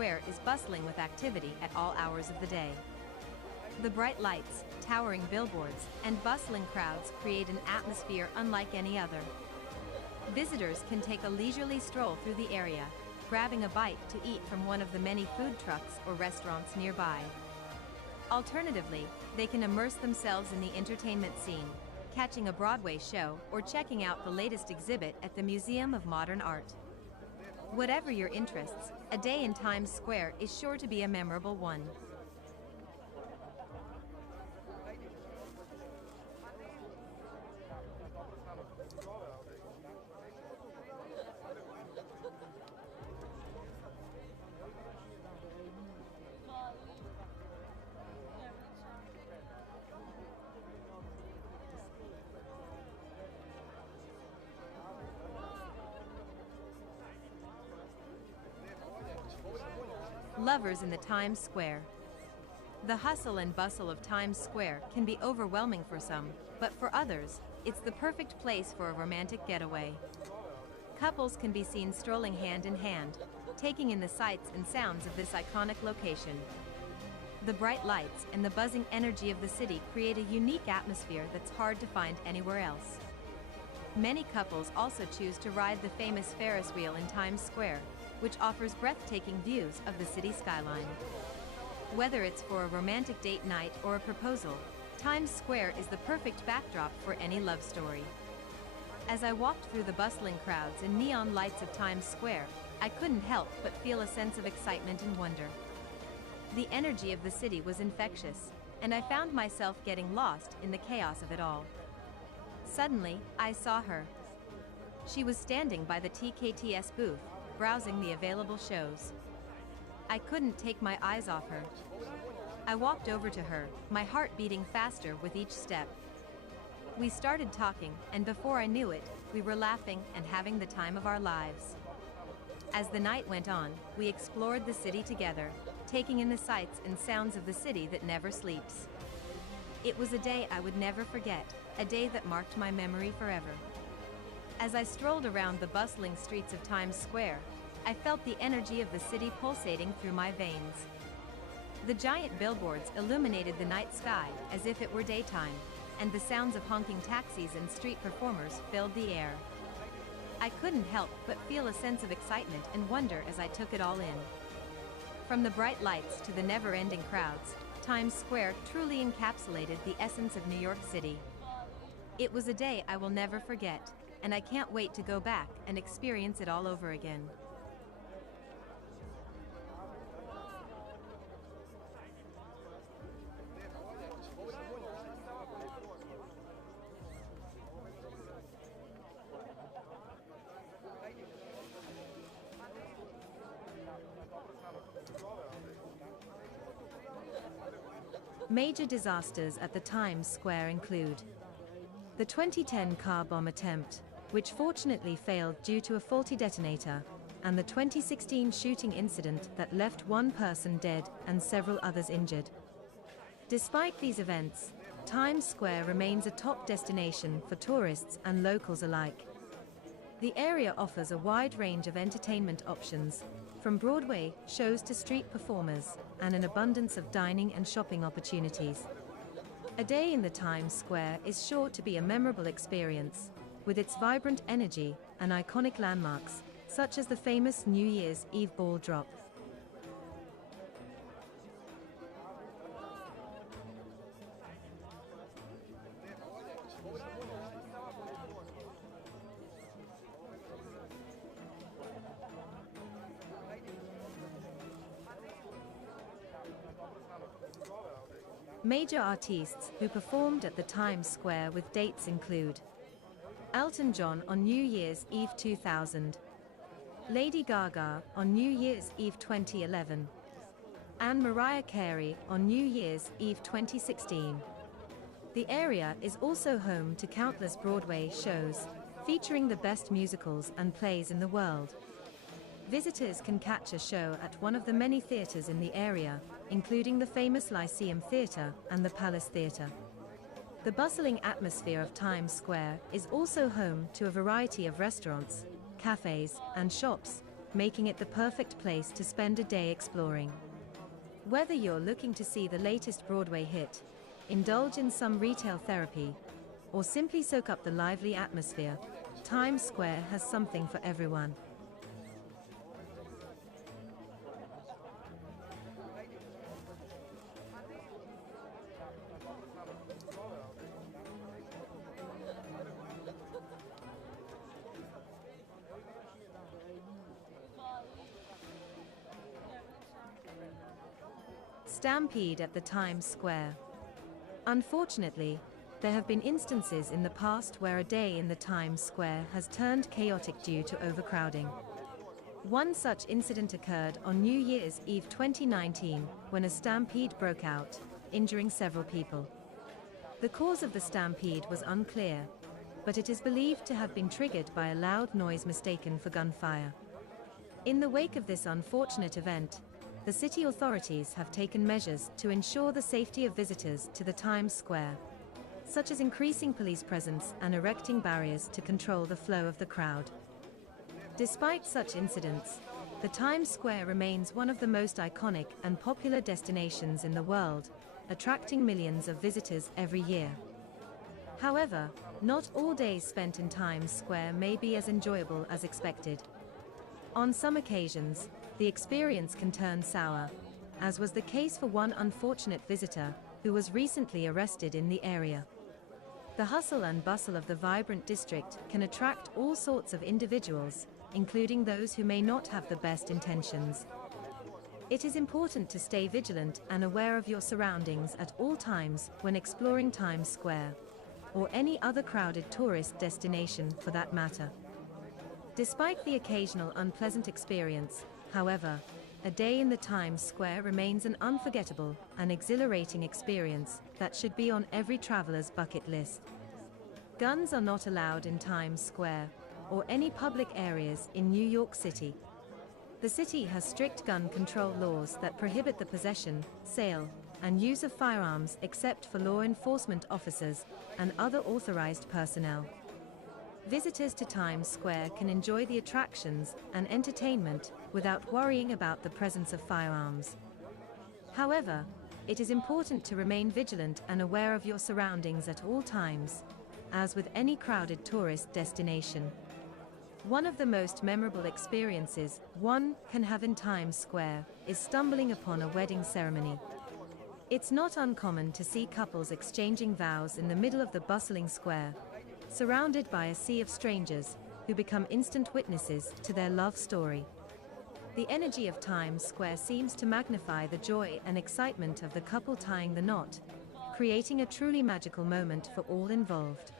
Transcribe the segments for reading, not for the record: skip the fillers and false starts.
Square is bustling with activity at all hours of the day. The bright lights, towering billboards, and bustling crowds create an atmosphere unlike any other. Visitors can take a leisurely stroll through the area, grabbing a bite to eat from one of the many food trucks or restaurants nearby. Alternatively, they can immerse themselves in the entertainment scene, catching a Broadway show or checking out the latest exhibit at the Museum of Modern Art. Whatever your interests, a day in Times Square is sure to be a memorable one. Lovers in the Times Square. The hustle and bustle of Times Square can be overwhelming for some, but for others, it's the perfect place for a romantic getaway. Couples can be seen strolling hand in hand, taking in the sights and sounds of this iconic location. The bright lights and the buzzing energy of the city create a unique atmosphere that's hard to find anywhere else. Many couples also choose to ride the famous Ferris wheel in Times Square, which offers breathtaking views of the city skyline. Whether it's for a romantic date night or a proposal, Times Square is the perfect backdrop for any love story. As I walked through the bustling crowds and neon lights of Times Square, I couldn't help but feel a sense of excitement and wonder. The energy of the city was infectious, and I found myself getting lost in the chaos of it all. Suddenly, I saw her. She was standing by the TKTS booth, browsing the available shows. I couldn't take my eyes off her. I walked over to her, my heart beating faster with each step. We started talking, and before I knew it, we were laughing and having the time of our lives. As the night went on, we explored the city together, taking in the sights and sounds of the city that never sleeps. It was a day I would never forget, a day that marked my memory forever. As I strolled around the bustling streets of Times Square, I felt the energy of the city pulsating through my veins. The giant billboards illuminated the night sky as if it were daytime, and the sounds of honking taxis and street performers filled the air. I couldn't help but feel a sense of excitement and wonder as I took it all in. From the bright lights to the never-ending crowds, Times Square truly encapsulated the essence of New York City. It was a day I will never forget, and I can't wait to go back and experience it all over again. Major disasters at the Times Square include the 2010 car bomb attempt, which fortunately failed due to a faulty detonator, and the 2016 shooting incident that left one person dead and several others injured. Despite these events, Times Square remains a top destination for tourists and locals alike. The area offers a wide range of entertainment options, from Broadway shows to street performers, and an abundance of dining and shopping opportunities. A day in the Times Square is sure to be a memorable experience, with its vibrant energy and iconic landmarks, such as the famous New Year's Eve ball drop. Major artists who performed at the Times Square with dates include Elton John on New Year's Eve 2000, Lady Gaga on New Year's Eve 2011, and Mariah Carey on New Year's Eve 2016. The area is also home to countless Broadway shows, featuring the best musicals and plays in the world. Visitors can catch a show at one of the many theaters in the area, including the famous Lyceum Theatre and the Palace Theatre. The bustling atmosphere of Times Square is also home to a variety of restaurants, cafes, and shops, making it the perfect place to spend a day exploring. Whether you're looking to see the latest Broadway hit, indulge in some retail therapy, or simply soak up the lively atmosphere, Times Square has something for everyone. Stampede at the Times Square. Unfortunately, there have been instances in the past where a day in the Times Square has turned chaotic due to overcrowding. One such incident occurred on New Year's Eve 2019, when a stampede broke out, injuring several people. The cause of the stampede was unclear, but it is believed to have been triggered by a loud noise mistaken for gunfire. In the wake of this unfortunate event, the city authorities have taken measures to ensure the safety of visitors to the Times Square, such as increasing police presence and erecting barriers to control the flow of the crowd. Despite such incidents, the Times Square remains one of the most iconic and popular destinations in the world, attracting millions of visitors every year. However, not all days spent in Times Square may be as enjoyable as expected. On some occasions, the experience can turn sour, as was the case for one unfortunate visitor who was recently arrested in the area. The hustle and bustle of the vibrant district can attract all sorts of individuals, including those who may not have the best intentions. It is important to stay vigilant and aware of your surroundings at all times when exploring Times Square, or any other crowded tourist destination for that matter. Despite the occasional unpleasant experience, however, a day in the Times Square remains an unforgettable and exhilarating experience that should be on every traveler's bucket list. Guns are not allowed in Times Square or any public areas in New York City. The city has strict gun control laws that prohibit the possession, sale, and use of firearms except for law enforcement officers and other authorized personnel. Visitors to Times Square can enjoy the attractions and entertainment without worrying about the presence of firearms. However, it is important to remain vigilant and aware of your surroundings at all times, as with any crowded tourist destination. One of the most memorable experiences one can have in Times Square is stumbling upon a wedding ceremony. It's not uncommon to see couples exchanging vows in the middle of the bustling square, surrounded by a sea of strangers who become instant witnesses to their love story. The energy of Times Square seems to magnify the joy and excitement of the couple tying the knot, creating a truly magical moment for all involved.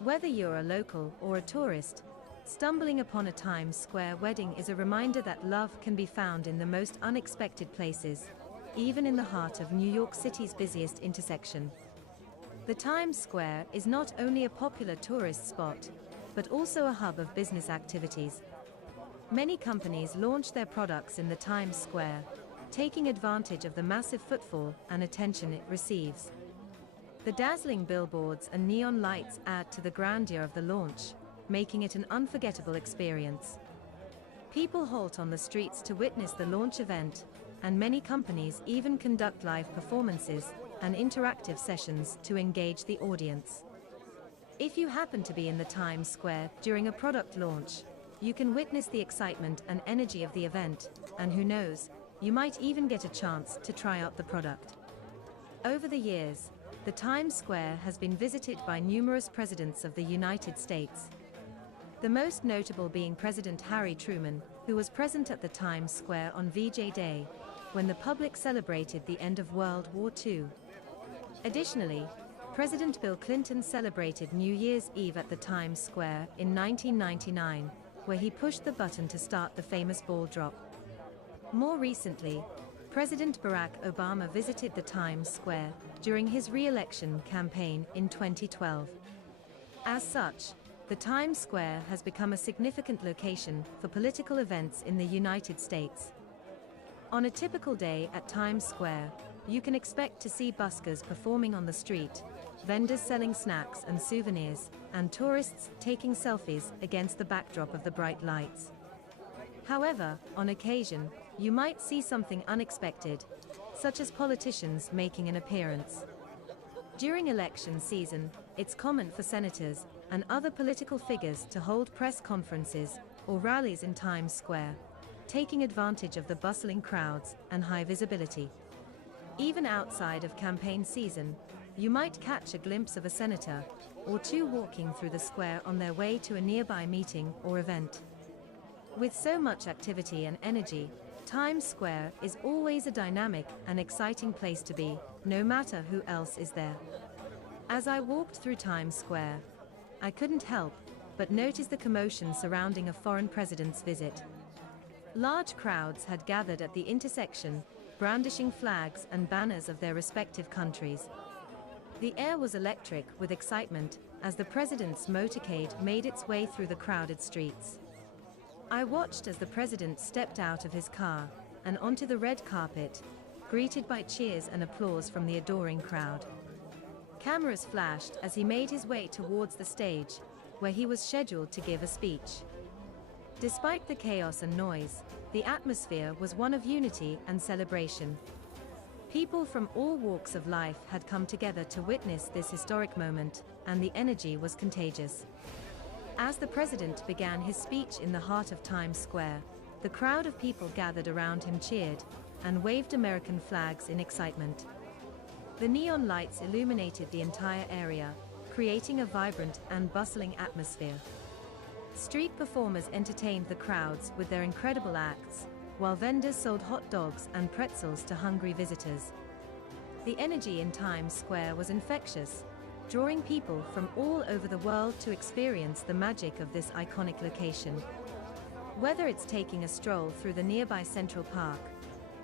Whether you're a local or a tourist, stumbling upon a Times Square wedding is a reminder that love can be found in the most unexpected places, even in the heart of New York City's busiest intersection. The Times Square is not only a popular tourist spot, but also a hub of business activities. Many companies launch their products in the Times Square, taking advantage of the massive footfall and attention it receives. The dazzling billboards and neon lights add to the grandeur of the launch, making it an unforgettable experience. People halt on the streets to witness the launch event, and many companies even conduct live performances and interactive sessions to engage the audience. If you happen to be in the Times Square during a product launch, you can witness the excitement and energy of the event, and who knows, you might even get a chance to try out the product. Over the years, the Times Square has been visited by numerous presidents of the United States. The most notable being President Harry Truman, who was present at the Times Square on VJ Day, when the public celebrated the end of World War II. Additionally, President Bill Clinton celebrated New Year's Eve at the Times Square in 1999, where he pushed the button to start the famous ball drop. More recently, President Barack Obama visited the Times Square during his re-election campaign in 2012. As such, the Times Square has become a significant location for political events in the United States. On a typical day at Times Square, you can expect to see buskers performing on the street, vendors selling snacks and souvenirs, and tourists taking selfies against the backdrop of the bright lights. However, on occasion, you might see something unexpected, such as politicians making an appearance. During election season, it's common for senators and other political figures to hold press conferences or rallies in Times Square, taking advantage of the bustling crowds and high visibility. Even outside of campaign season, you might catch a glimpse of a senator or two walking through the square on their way to a nearby meeting or event. With so much activity and energy, Times Square is always a dynamic and exciting place to be, no matter who else is there. As I walked through Times Square, I couldn't help but notice the commotion surrounding a foreign president's visit. Large crowds had gathered at the intersection, brandishing flags and banners of their respective countries. The air was electric with excitement as the president's motorcade made its way through the crowded streets. I watched as the president stepped out of his car and onto the red carpet, greeted by cheers and applause from the adoring crowd. Cameras flashed as he made his way towards the stage, where he was scheduled to give a speech. Despite the chaos and noise, the atmosphere was one of unity and celebration. People from all walks of life had come together to witness this historic moment, and the energy was contagious. As the president began his speech in the heart of Times Square, the crowd of people gathered around him cheered and waved American flags in excitement. The neon lights illuminated the entire area, creating a vibrant and bustling atmosphere. Street performers entertained the crowds with their incredible acts, while vendors sold hot dogs and pretzels to hungry visitors. The energy in Times Square was infectious, drawing people from all over the world to experience the magic of this iconic location. Whether it's taking a stroll through the nearby Central Park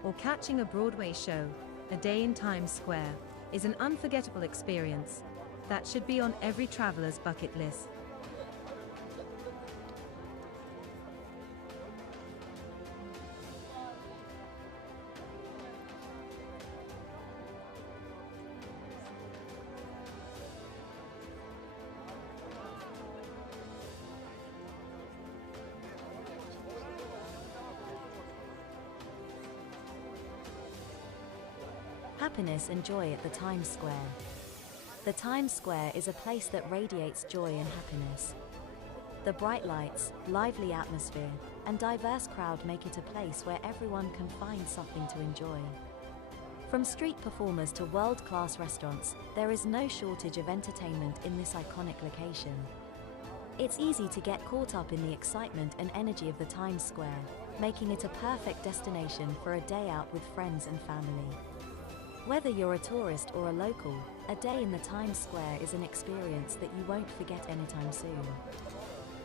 or catching a Broadway show, a day in Times Square is an unforgettable experience that should be on every traveler's bucket list. Happiness and joy at the Times Square. The Times Square is a place that radiates joy and happiness. The bright lights, lively atmosphere, and diverse crowd make it a place where everyone can find something to enjoy. From street performers to world-class restaurants, there is no shortage of entertainment in this iconic location. It's easy to get caught up in the excitement and energy of the Times Square, making it a perfect destination for a day out with friends and family. Whether you're a tourist or a local, a day in the Times Square is an experience that you won't forget anytime soon.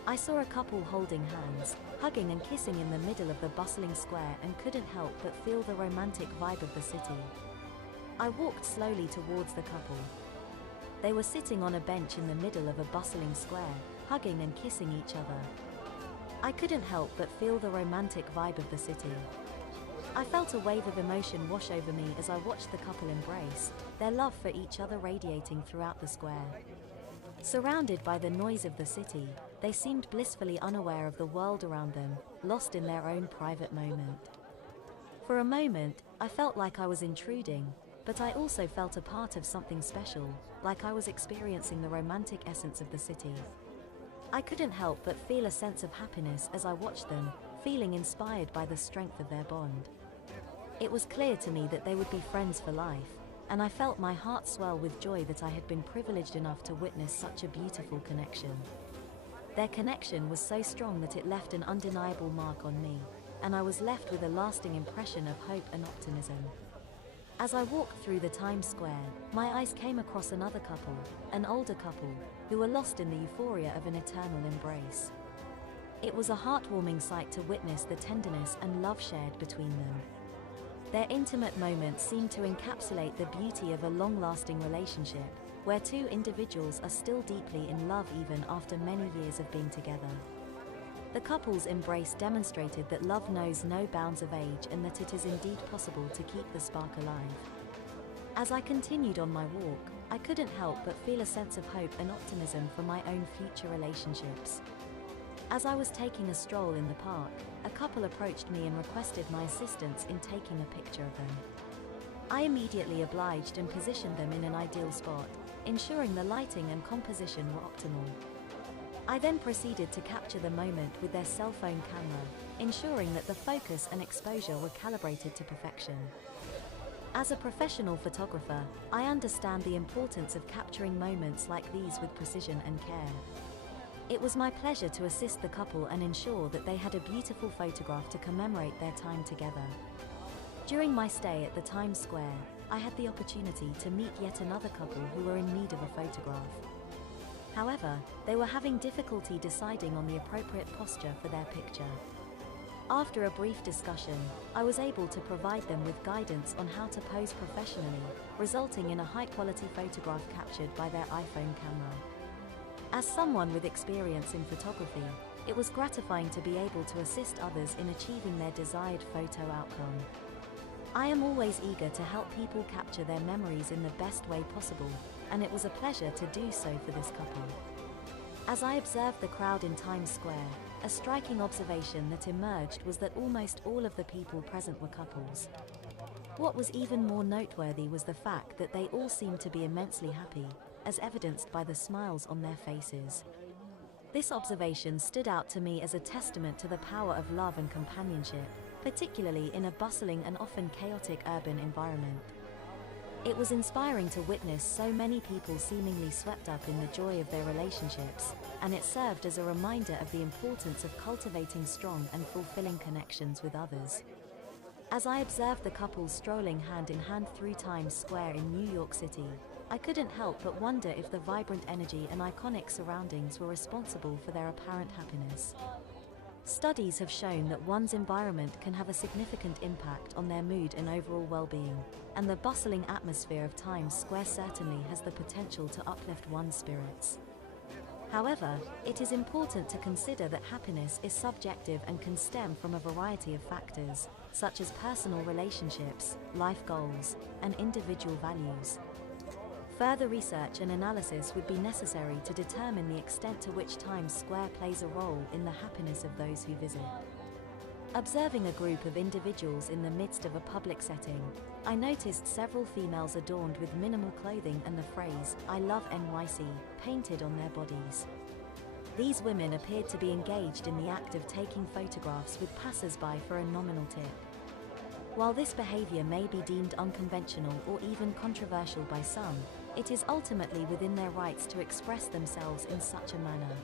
I saw a couple holding hands, hugging and kissing in the middle of the bustling square and couldn't help but feel the romantic vibe of the city. I walked slowly towards the couple. They were sitting on a bench in the middle of a bustling square, hugging and kissing each other. I couldn't help but feel the romantic vibe of the city. I felt a wave of emotion wash over me as I watched the couple embrace, their love for each other radiating throughout the square. Surrounded by the noise of the city, they seemed blissfully unaware of the world around them, lost in their own private moment. For a moment, I felt like I was intruding, but I also felt a part of something special, like I was experiencing the romantic essence of the city. I couldn't help but feel a sense of happiness as I watched them, feeling inspired by the strength of their bond. It was clear to me that they would be friends for life, and I felt my heart swell with joy that I had been privileged enough to witness such a beautiful connection. Their connection was so strong that it left an undeniable mark on me, and I was left with a lasting impression of hope and optimism. As I walked through the Times Square, my eyes came across another couple, an older couple, who were lost in the euphoria of an eternal embrace. It was a heartwarming sight to witness the tenderness and love shared between them. Their intimate moment seemed to encapsulate the beauty of a long-lasting relationship, where two individuals are still deeply in love even after many years of being together. The couple's embrace demonstrated that love knows no bounds of age and that it is indeed possible to keep the spark alive. As I continued on my walk, I couldn't help but feel a sense of hope and optimism for my own future relationships. As I was taking a stroll in the park, a couple approached me and requested my assistance in taking a picture of them. I immediately obliged and positioned them in an ideal spot, ensuring the lighting and composition were optimal. I then proceeded to capture the moment with their cell phone camera, ensuring that the focus and exposure were calibrated to perfection. As a professional photographer, I understand the importance of capturing moments like these with precision and care. It was my pleasure to assist the couple and ensure that they had a beautiful photograph to commemorate their time together. During my stay at the Times Square, I had the opportunity to meet yet another couple who were in need of a photograph. However, they were having difficulty deciding on the appropriate posture for their picture. After a brief discussion, I was able to provide them with guidance on how to pose professionally, resulting in a high-quality photograph captured by their iPhone camera. As someone with experience in photography, it was gratifying to be able to assist others in achieving their desired photo outcome. I am always eager to help people capture their memories in the best way possible, and it was a pleasure to do so for this couple. As I observed the crowd in Times Square, a striking observation that emerged was that almost all of the people present were couples. What was even more noteworthy was the fact that they all seemed to be immensely happy, as evidenced by the smiles on their faces. This observation stood out to me as a testament to the power of love and companionship, particularly in a bustling and often chaotic urban environment. It was inspiring to witness so many people seemingly swept up in the joy of their relationships, and it served as a reminder of the importance of cultivating strong and fulfilling connections with others. As I observed the couple strolling hand in hand through Times Square in New York City, I couldn't help but wonder if the vibrant energy and iconic surroundings were responsible for their apparent happiness. Studies have shown that one's environment can have a significant impact on their mood and overall well-being, and the bustling atmosphere of Times Square certainly has the potential to uplift one's spirits. However, it is important to consider that happiness is subjective and can stem from a variety of factors, such as personal relationships, life goals, and individual values. Further research and analysis would be necessary to determine the extent to which Times Square plays a role in the happiness of those who visit. Observing a group of individuals in the midst of a public setting, I noticed several females adorned with minimal clothing and the phrase, "I love NYC," painted on their bodies. These women appeared to be engaged in the act of taking photographs with passers-by for a nominal tip. While this behavior may be deemed unconventional or even controversial by some, it is ultimately within their rights to express themselves in such a manner.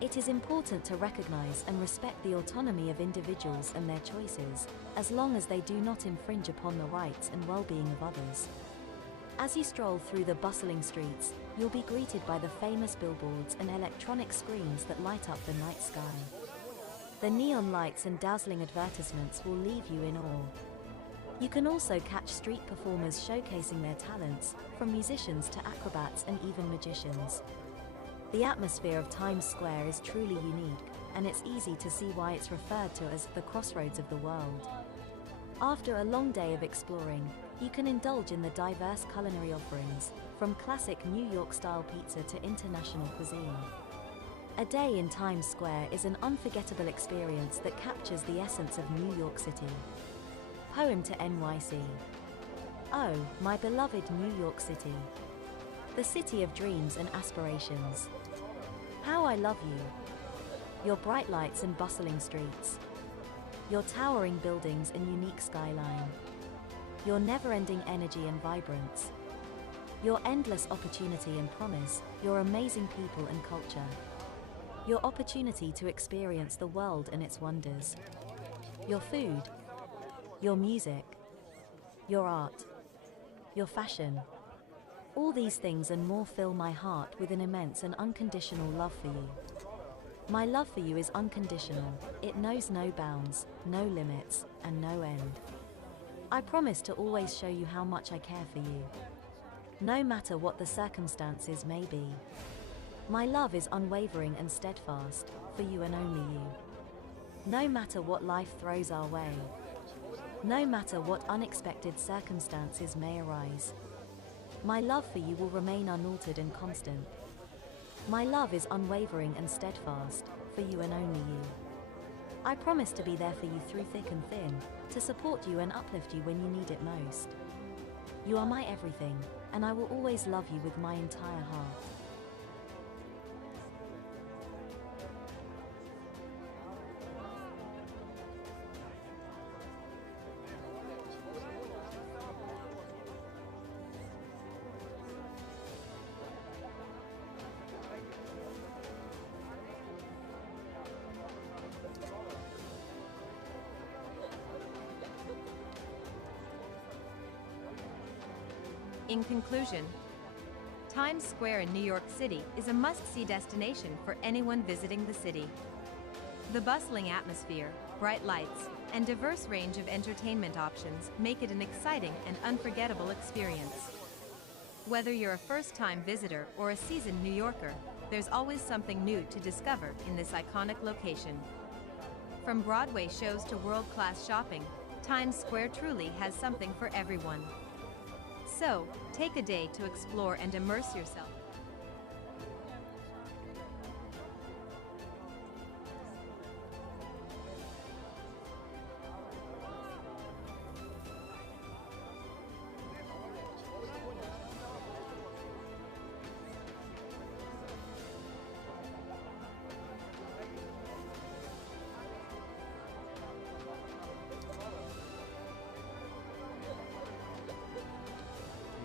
It is important to recognize and respect the autonomy of individuals and their choices, as long as they do not infringe upon the rights and well-being of others. As you stroll through the bustling streets, you'll be greeted by the famous billboards and electronic screens that light up the night sky. The neon lights and dazzling advertisements will leave you in awe. You can also catch street performers showcasing their talents, from musicians to acrobats and even magicians. The atmosphere of Times Square is truly unique, and it's easy to see why it's referred to as the crossroads of the world. After a long day of exploring, you can indulge in the diverse culinary offerings, from classic New York-style pizza to international cuisine. A day in Times Square is an unforgettable experience that captures the essence of New York City. Poem to NYC. Oh, my beloved New York City. The city of dreams and aspirations. How I love you. Your bright lights and bustling streets. Your towering buildings and unique skyline. Your never-ending energy and vibrance. Your endless opportunity and promise, your amazing people and culture. Your opportunity to experience the world and its wonders. Your food. Your music. Your art. Your fashion. All these things and more fill my heart with an immense and unconditional love for you. My love for you is unconditional, it knows no bounds, no limits, and no end. I promise to always show you how much I care for you, no matter what the circumstances may be. My love is unwavering and steadfast, for you and only you. No matter what life throws our way, no matter what unexpected circumstances may arise, my love for you will remain unaltered and constant. My love is unwavering and steadfast, for you and only you. I promise to be there for you through thick and thin, to support you and uplift you when you need it most. You are my everything, and I will always love you with my entire heart. In conclusion, Times Square in New York City is a must-see destination for anyone visiting the city. The bustling atmosphere, bright lights, and diverse range of entertainment options make it an exciting and unforgettable experience. Whether you're a first-time visitor or a seasoned New Yorker, there's always something new to discover in this iconic location. From Broadway shows to world-class shopping, Times Square truly has something for everyone. So, take a day to explore and immerse yourself.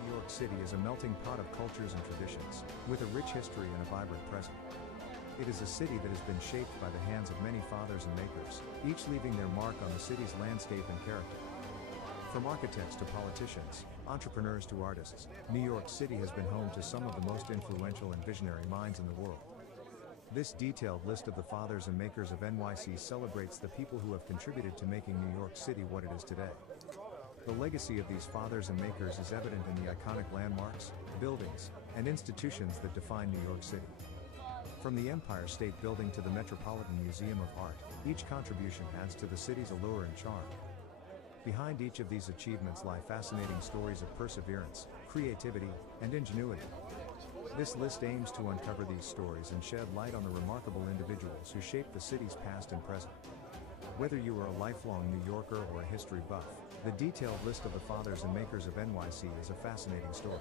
New York City is a melting pot of cultures and traditions, with a rich history and a vibrant present. It is a city that has been shaped by the hands of many fathers and makers, each leaving their mark on the city's landscape and character. From architects to politicians, entrepreneurs to artists, New York City has been home to some of the most influential and visionary minds in the world. This detailed list of the fathers and makers of NYC celebrates the people who have contributed to making New York City what it is today. The legacy of these fathers and makers is evident in the iconic landmarks, buildings, and institutions that define New York City. From the Empire State Building to the Metropolitan Museum of Art, each contribution adds to the city's allure and charm. Behind each of these achievements lie fascinating stories of perseverance, creativity, and ingenuity. This list aims to uncover these stories and shed light on the remarkable individuals who shaped the city's past and present. Whether you are a lifelong New Yorker or a history buff, the detailed list of the fathers and makers of NYC is a fascinating story.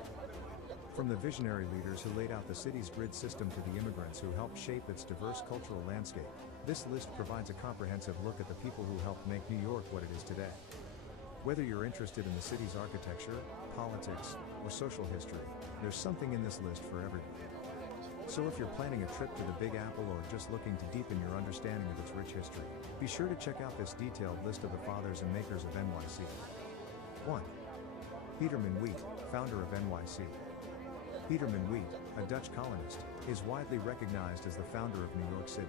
From the visionary leaders who laid out the city's grid system to the immigrants who helped shape its diverse cultural landscape, this list provides a comprehensive look at the people who helped make New York what it is today. Whether you're interested in the city's architecture, politics, or social history, there's something in this list for everyone. So if you're planning a trip to the Big Apple or just looking to deepen your understanding of its rich history, be sure to check out this detailed list of the fathers and makers of NYC. 1. Peter Minuit, founder of NYC. Peter Minuit, a Dutch colonist, is widely recognized as the founder of New York City.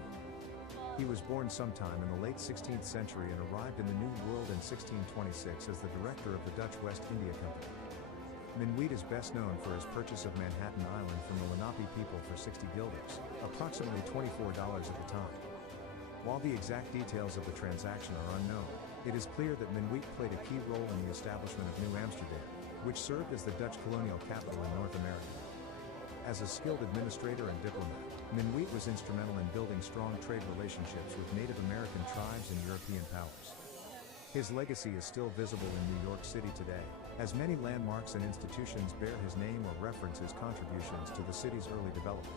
He was born sometime in the late 16th century and arrived in the New World in 1626 as the director of the Dutch West India Company. Minuit is best known for his purchase of Manhattan Island from the Lenape people for 60 guilders, approximately $24 at the time. While the exact details of the transaction are unknown, it is clear that Minuit played a key role in the establishment of New Amsterdam, which served as the Dutch colonial capital in North America. As a skilled administrator and diplomat, Minuit was instrumental in building strong trade relationships with Native American tribes and European powers. His legacy is still visible in New York City today, as many landmarks and institutions bear his name or reference his contributions to the city's early development.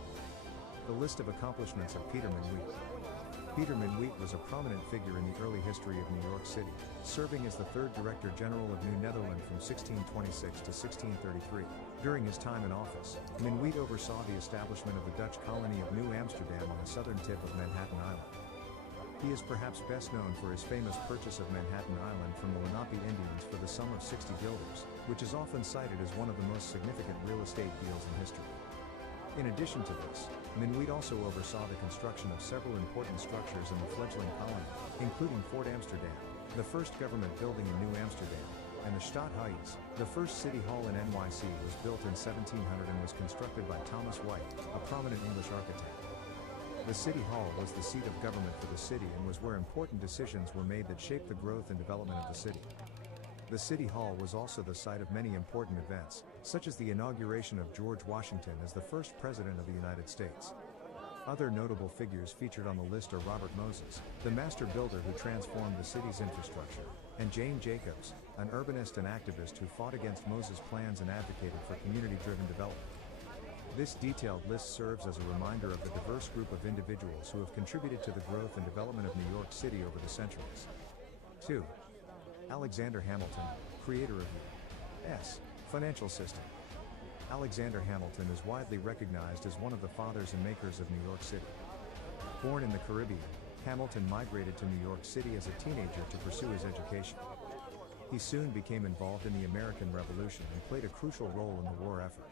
The list of accomplishments of Peter Minuit. Peter Minuit was a prominent figure in the early history of New York City, serving as the third Director General of New Netherland from 1626 to 1633. During his time in office, Minuit oversaw the establishment of the Dutch colony of New Amsterdam on the southern tip of Manhattan Island. He is perhaps best known for his famous purchase of Manhattan Island from the Lenape Indians for the sum of 60 guilders, which is often cited as one of the most significant real estate deals in history. In addition to this, Minuit also oversaw the construction of several important structures in the fledgling colony, including Fort Amsterdam, the first government building in New Amsterdam, and the Stadhuis. The first city hall in NYC was built in 1700 and was constructed by Thomas White, a prominent English architect. The City Hall was the seat of government for the city and was where important decisions were made that shaped the growth and development of the city. The City Hall was also the site of many important events, such as the inauguration of George Washington as the first President of the United States. Other notable figures featured on the list are Robert Moses, the master builder who transformed the city's infrastructure, and Jane Jacobs, an urbanist and activist who fought against Moses' plans and advocated for community-driven development. This detailed list serves as a reminder of the diverse group of individuals who have contributed to the growth and development of New York City over the centuries. 2. Alexander Hamilton, creator of the U.S. financial system. Alexander Hamilton is widely recognized as one of the fathers and makers of New York City. Born in the Caribbean, Hamilton migrated to New York City as a teenager to pursue his education. He soon became involved in the American Revolution and played a crucial role in the war effort.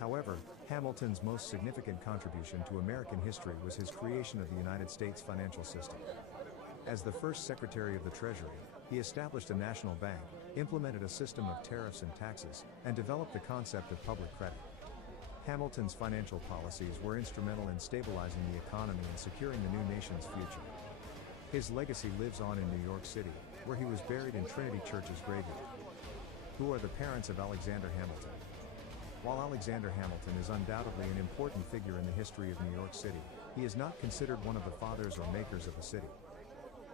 However, Hamilton's most significant contribution to American history was his creation of the United States financial system. As the first Secretary of the Treasury, he established a national bank, implemented a system of tariffs and taxes, and developed the concept of public credit. Hamilton's financial policies were instrumental in stabilizing the economy and securing the new nation's future. His legacy lives on in New York City, where he was buried in Trinity Church's graveyard. Who are the parents of Alexander Hamilton? While Alexander Hamilton is undoubtedly an important figure in the history of New York City, he is not considered one of the fathers or makers of the city.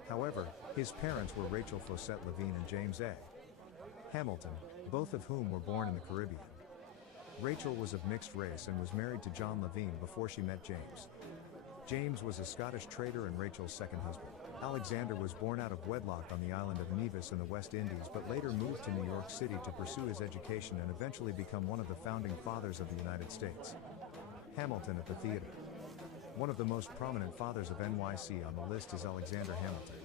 However, his parents were Rachel Fossett Levine and James A. Hamilton, both of whom were born in the Caribbean. Rachel was of mixed race and was married to John Levine before she met James. James was a Scottish trader and Rachel's second husband. Alexander was born out of wedlock on the island of Nevis in the West Indies but later moved to New York City to pursue his education and eventually become one of the founding fathers of the United States. Hamilton at the theater. One of the most prominent fathers of NYC on the list is Alexander Hamilton.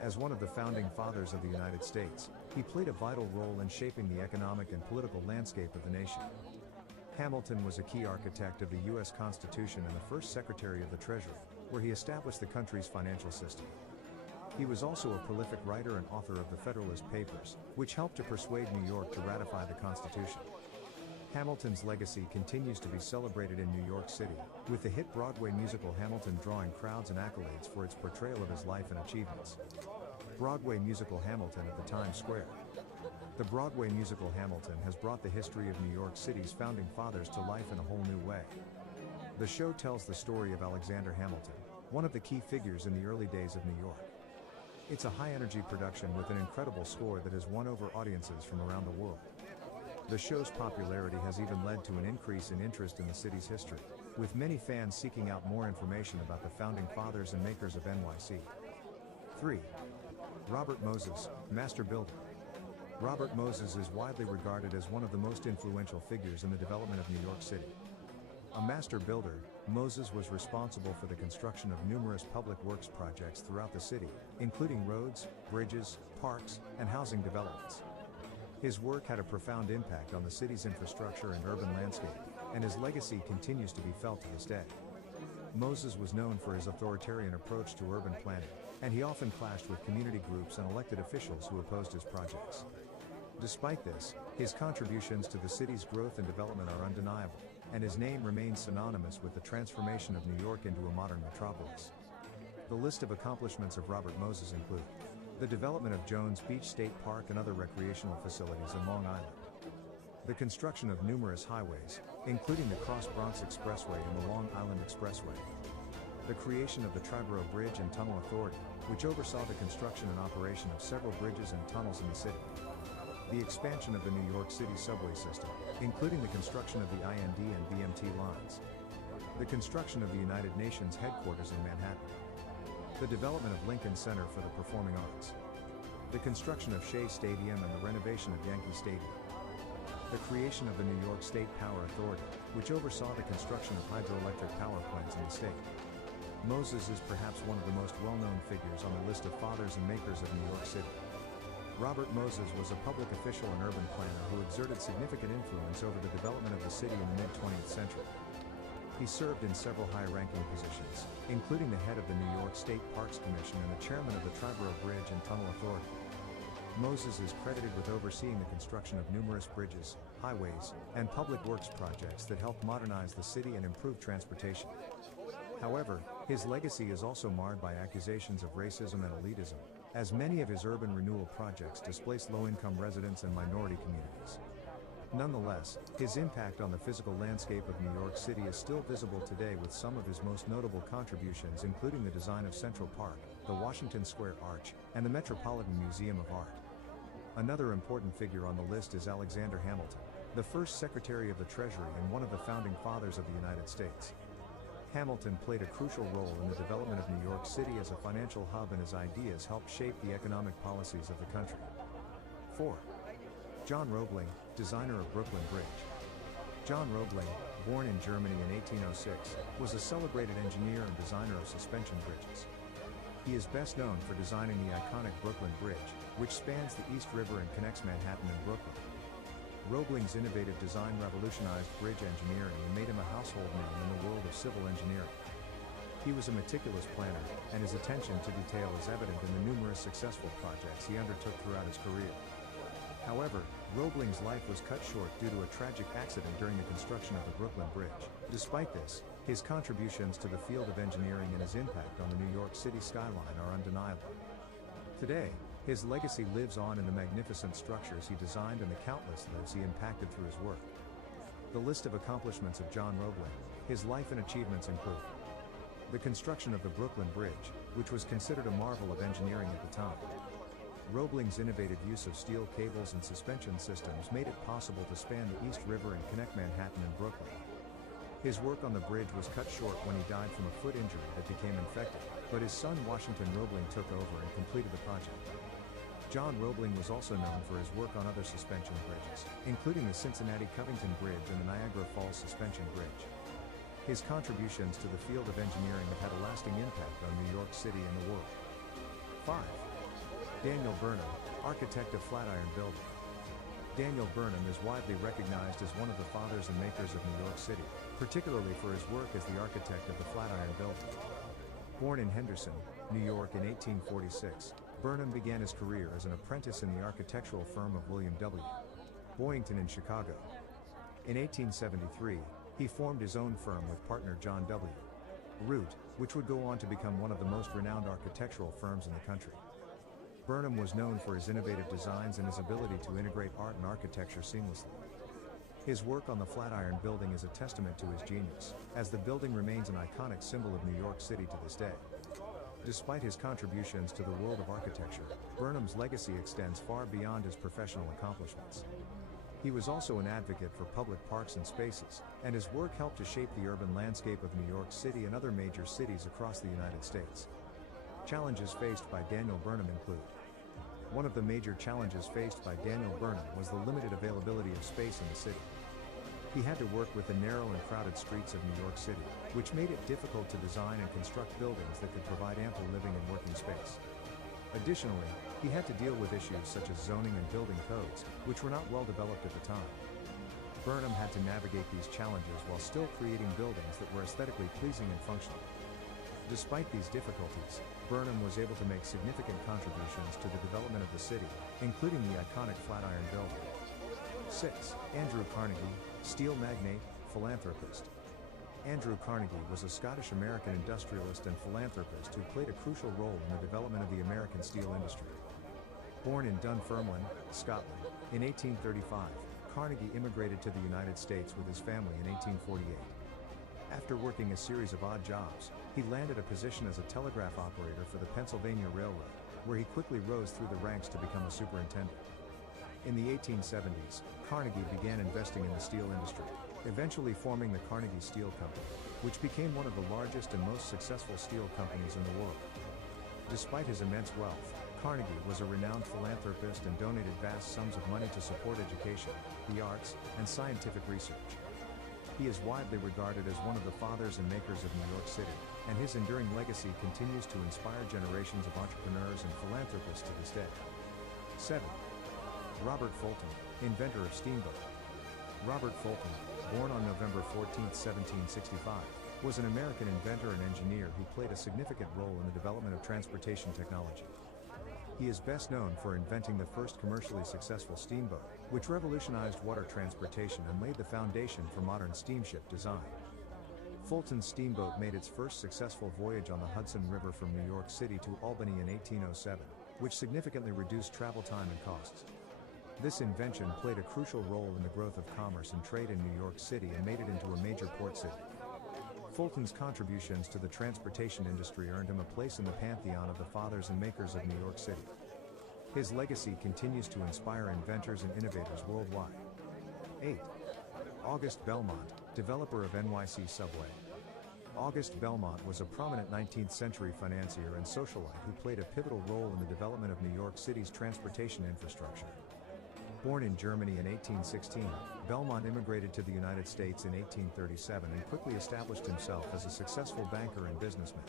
As one of the founding fathers of the United States, he played a vital role in shaping the economic and political landscape of the nation. Hamilton was a key architect of the U.S. Constitution and the first Secretary of the Treasury, where he established the country's financial system. He was also a prolific writer and author of the Federalist Papers, which helped to persuade New York to ratify the Constitution. Hamilton's legacy continues to be celebrated in New York City, with the hit Broadway musical Hamilton drawing crowds and accolades for its portrayal of his life and achievements. Broadway musical Hamilton at the Times Square. The Broadway musical Hamilton has brought the history of New York City's founding fathers to life in a whole new way. The show tells the story of Alexander Hamilton, one of the key figures in the early days of New York. It's a high-energy production with an incredible score that has won over audiences from around the world. The show's popularity has even led to an increase in interest in the city's history, with many fans seeking out more information about the founding fathers and makers of NYC. 3. Robert Moses, Master Builder. Robert Moses is widely regarded as one of the most influential figures in the development of New York City. A master builder, Moses was responsible for the construction of numerous public works projects throughout the city, including roads, bridges, parks, and housing developments. His work had a profound impact on the city's infrastructure and urban landscape, and his legacy continues to be felt to this day. Moses was known for his authoritarian approach to urban planning, and he often clashed with community groups and elected officials who opposed his projects. Despite this, his contributions to the city's growth and development are undeniable, and his name remains synonymous with the transformation of New York into a modern metropolis. The list of accomplishments of Robert Moses include the development of Jones Beach State Park and other recreational facilities in Long Island, the construction of numerous highways, including the Cross Bronx Expressway and the Long Island Expressway, the creation of the Triborough Bridge and Tunnel Authority, which oversaw the construction and operation of several bridges and tunnels in the city, the expansion of the New York City subway system, including the construction of the IND and BMT lines, the construction of the United Nations headquarters in Manhattan, the development of Lincoln Center for the Performing Arts, the construction of Shea Stadium and the renovation of Yankee Stadium, the creation of the New York State Power Authority, which oversaw the construction of hydroelectric power plants in the state. Moses is perhaps one of the most well-known figures on the list of fathers and makers of New York City. Robert Moses was a public official and urban planner who exerted significant influence over the development of the city in the mid-20th century. He served in several high-ranking positions, including the head of the New York State Parks Commission and the chairman of the Triborough Bridge and Tunnel Authority. Moses is credited with overseeing the construction of numerous bridges, highways, and public works projects that helped modernize the city and improve transportation. However, his legacy is also marred by accusations of racism and elitism, as many of his urban renewal projects displaced low-income residents and minority communities. Nonetheless, his impact on the physical landscape of New York City is still visible today, with some of his most notable contributions including the design of Central Park, the Washington Square Arch, and the Metropolitan Museum of Art. Another important figure on the list is Alexander Hamilton, the first Secretary of the Treasury and one of the founding fathers of the United States. Hamilton played a crucial role in the development of New York City as a financial hub, and his ideas helped shape the economic policies of the country. 4. John Roebling, designer of Brooklyn Bridge. John Roebling, born in Germany in 1806, was a celebrated engineer and designer of suspension bridges. He is best known for designing the iconic Brooklyn Bridge, which spans the East River and connects Manhattan and Brooklyn. Roebling's innovative design revolutionized bridge engineering and made him a household name in the world of civil engineering. He was a meticulous planner, and his attention to detail is evident in the numerous successful projects he undertook throughout his career. However, Roebling's life was cut short due to a tragic accident during the construction of the Brooklyn Bridge. Despite this, his contributions to the field of engineering and his impact on the New York City skyline are undeniable. Today, his legacy lives on in the magnificent structures he designed and the countless lives he impacted through his work. The list of accomplishments of John Roebling, his life and achievements include the construction of the Brooklyn Bridge, which was considered a marvel of engineering at the time. Roebling's innovative use of steel cables and suspension systems made it possible to span the East River and connect Manhattan and Brooklyn. His work on the bridge was cut short when he died from a foot injury that became infected, but his son Washington Roebling took over and completed the project. John Roebling was also known for his work on other suspension bridges, including the Cincinnati-Covington Bridge and the Niagara Falls Suspension Bridge. His contributions to the field of engineering have had a lasting impact on New York City and the world. 5. Daniel Burnham, architect of Flatiron Building. Daniel Burnham is widely recognized as one of the fathers and makers of New York City, particularly for his work as the architect of the Flatiron Building. Born in Henderson, New York in 1846, Burnham began his career as an apprentice in the architectural firm of William W. Boyington in Chicago. In 1873, he formed his own firm with partner John W. Root, which would go on to become one of the most renowned architectural firms in the country. Burnham was known for his innovative designs and his ability to integrate art and architecture seamlessly. His work on the Flatiron Building is a testament to his genius, as the building remains an iconic symbol of New York City to this day. Despite his contributions to the world of architecture, Burnham's legacy extends far beyond his professional accomplishments. He was also an advocate for public parks and spaces, and his work helped to shape the urban landscape of New York City and other major cities across the United States. Challenges faced by Daniel Burnham include: one of the major challenges faced by Daniel Burnham was the limited availability of space in the city. He had to work with the narrow and crowded streets of New York City, which made it difficult to design and construct buildings that could provide ample living and working space. Additionally, he had to deal with issues such as zoning and building codes, which were not well developed at the time. Burnham had to navigate these challenges while still creating buildings that were aesthetically pleasing and functional. Despite these difficulties, Burnham was able to make significant contributions to the development of the city, including the iconic Flatiron Building. 6. Andrew Carnegie, steel magnate, philanthropist. Andrew Carnegie was a Scottish-American industrialist and philanthropist who played a crucial role in the development of the American steel industry. Born in Dunfermline, Scotland, in 1835, Carnegie immigrated to the United States with his family in 1848. After working a series of odd jobs, he landed a position as a telegraph operator for the Pennsylvania Railroad, where he quickly rose through the ranks to become a superintendent. In the 1870s, Carnegie began investing in the steel industry, eventually forming the Carnegie Steel Company, which became one of the largest and most successful steel companies in the world. Despite his immense wealth, Carnegie was a renowned philanthropist and donated vast sums of money to support education, the arts, and scientific research. He is widely regarded as one of the fathers and makers of New York City, and his enduring legacy continues to inspire generations of entrepreneurs and philanthropists to this day. 7. Robert Fulton, inventor of steamboat. Robert Fulton, born on November 14, 1765, was an American inventor and engineer who played a significant role in the development of transportation technology. He is best known for inventing the first commercially successful steamboat, which revolutionized water transportation and laid the foundation for modern steamship design. Fulton's steamboat made its first successful voyage on the Hudson River from New York City to Albany in 1807, which significantly reduced travel time and costs. This invention played a crucial role in the growth of commerce and trade in New York City and made it into a major port city. Fulton's contributions to the transportation industry earned him a place in the pantheon of the fathers and makers of New York City. His legacy continues to inspire inventors and innovators worldwide. 8. Auguste Belmont, developer of NYC Subway. Auguste Belmont was a prominent 19th century financier and socialite who played a pivotal role in the development of New York City's transportation infrastructure. Born in Germany in 1816, Belmont immigrated to the United States in 1837 and quickly established himself as a successful banker and businessman.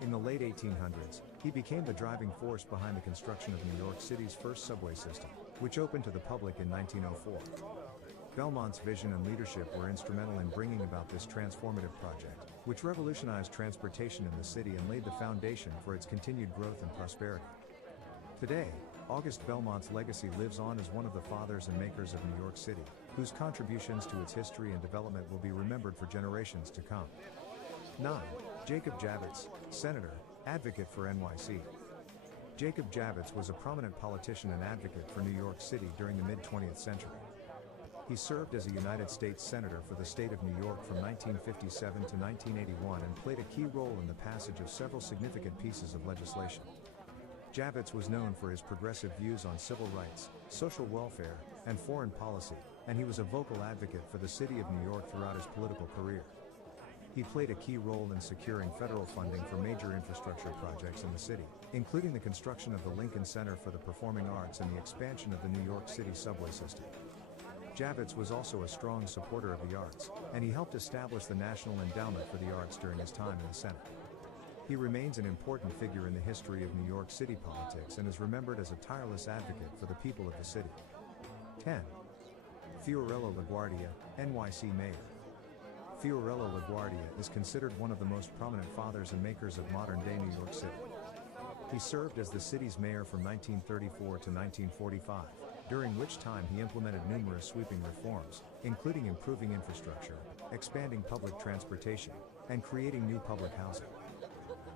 In the late 1800s, he became the driving force behind the construction of New York City's first subway system, which opened to the public in 1904. Belmont's vision and leadership were instrumental in bringing about this transformative project, which revolutionized transportation in the city and laid the foundation for its continued growth and prosperity. Today, Auguste Belmont's legacy lives on as one of the fathers and makers of New York City, whose contributions to its history and development will be remembered for generations to come. 9. Jacob Javits, Senator, Advocate for NYC. Jacob Javits was a prominent politician and advocate for New York City during the mid-20th century. He served as a United States Senator for the state of New York from 1957 to 1981 and played a key role in the passage of several significant pieces of legislation. Javits was known for his progressive views on civil rights, social welfare, and foreign policy, and he was a vocal advocate for the city of New York throughout his political career. He played a key role in securing federal funding for major infrastructure projects in the city, including the construction of the Lincoln Center for the Performing Arts and the expansion of the New York City subway system. Javits was also a strong supporter of the arts, and he helped establish the National Endowment for the Arts during his time in the Senate. He remains an important figure in the history of New York City politics and is remembered as a tireless advocate for the people of the city. 10. Fiorello LaGuardia, NYC Mayor. Fiorello LaGuardia is considered one of the most prominent fathers and makers of modern-day New York City. He served as the city's mayor from 1934 to 1945, during which time he implemented numerous sweeping reforms, including improving infrastructure, expanding public transportation, and creating new public housing.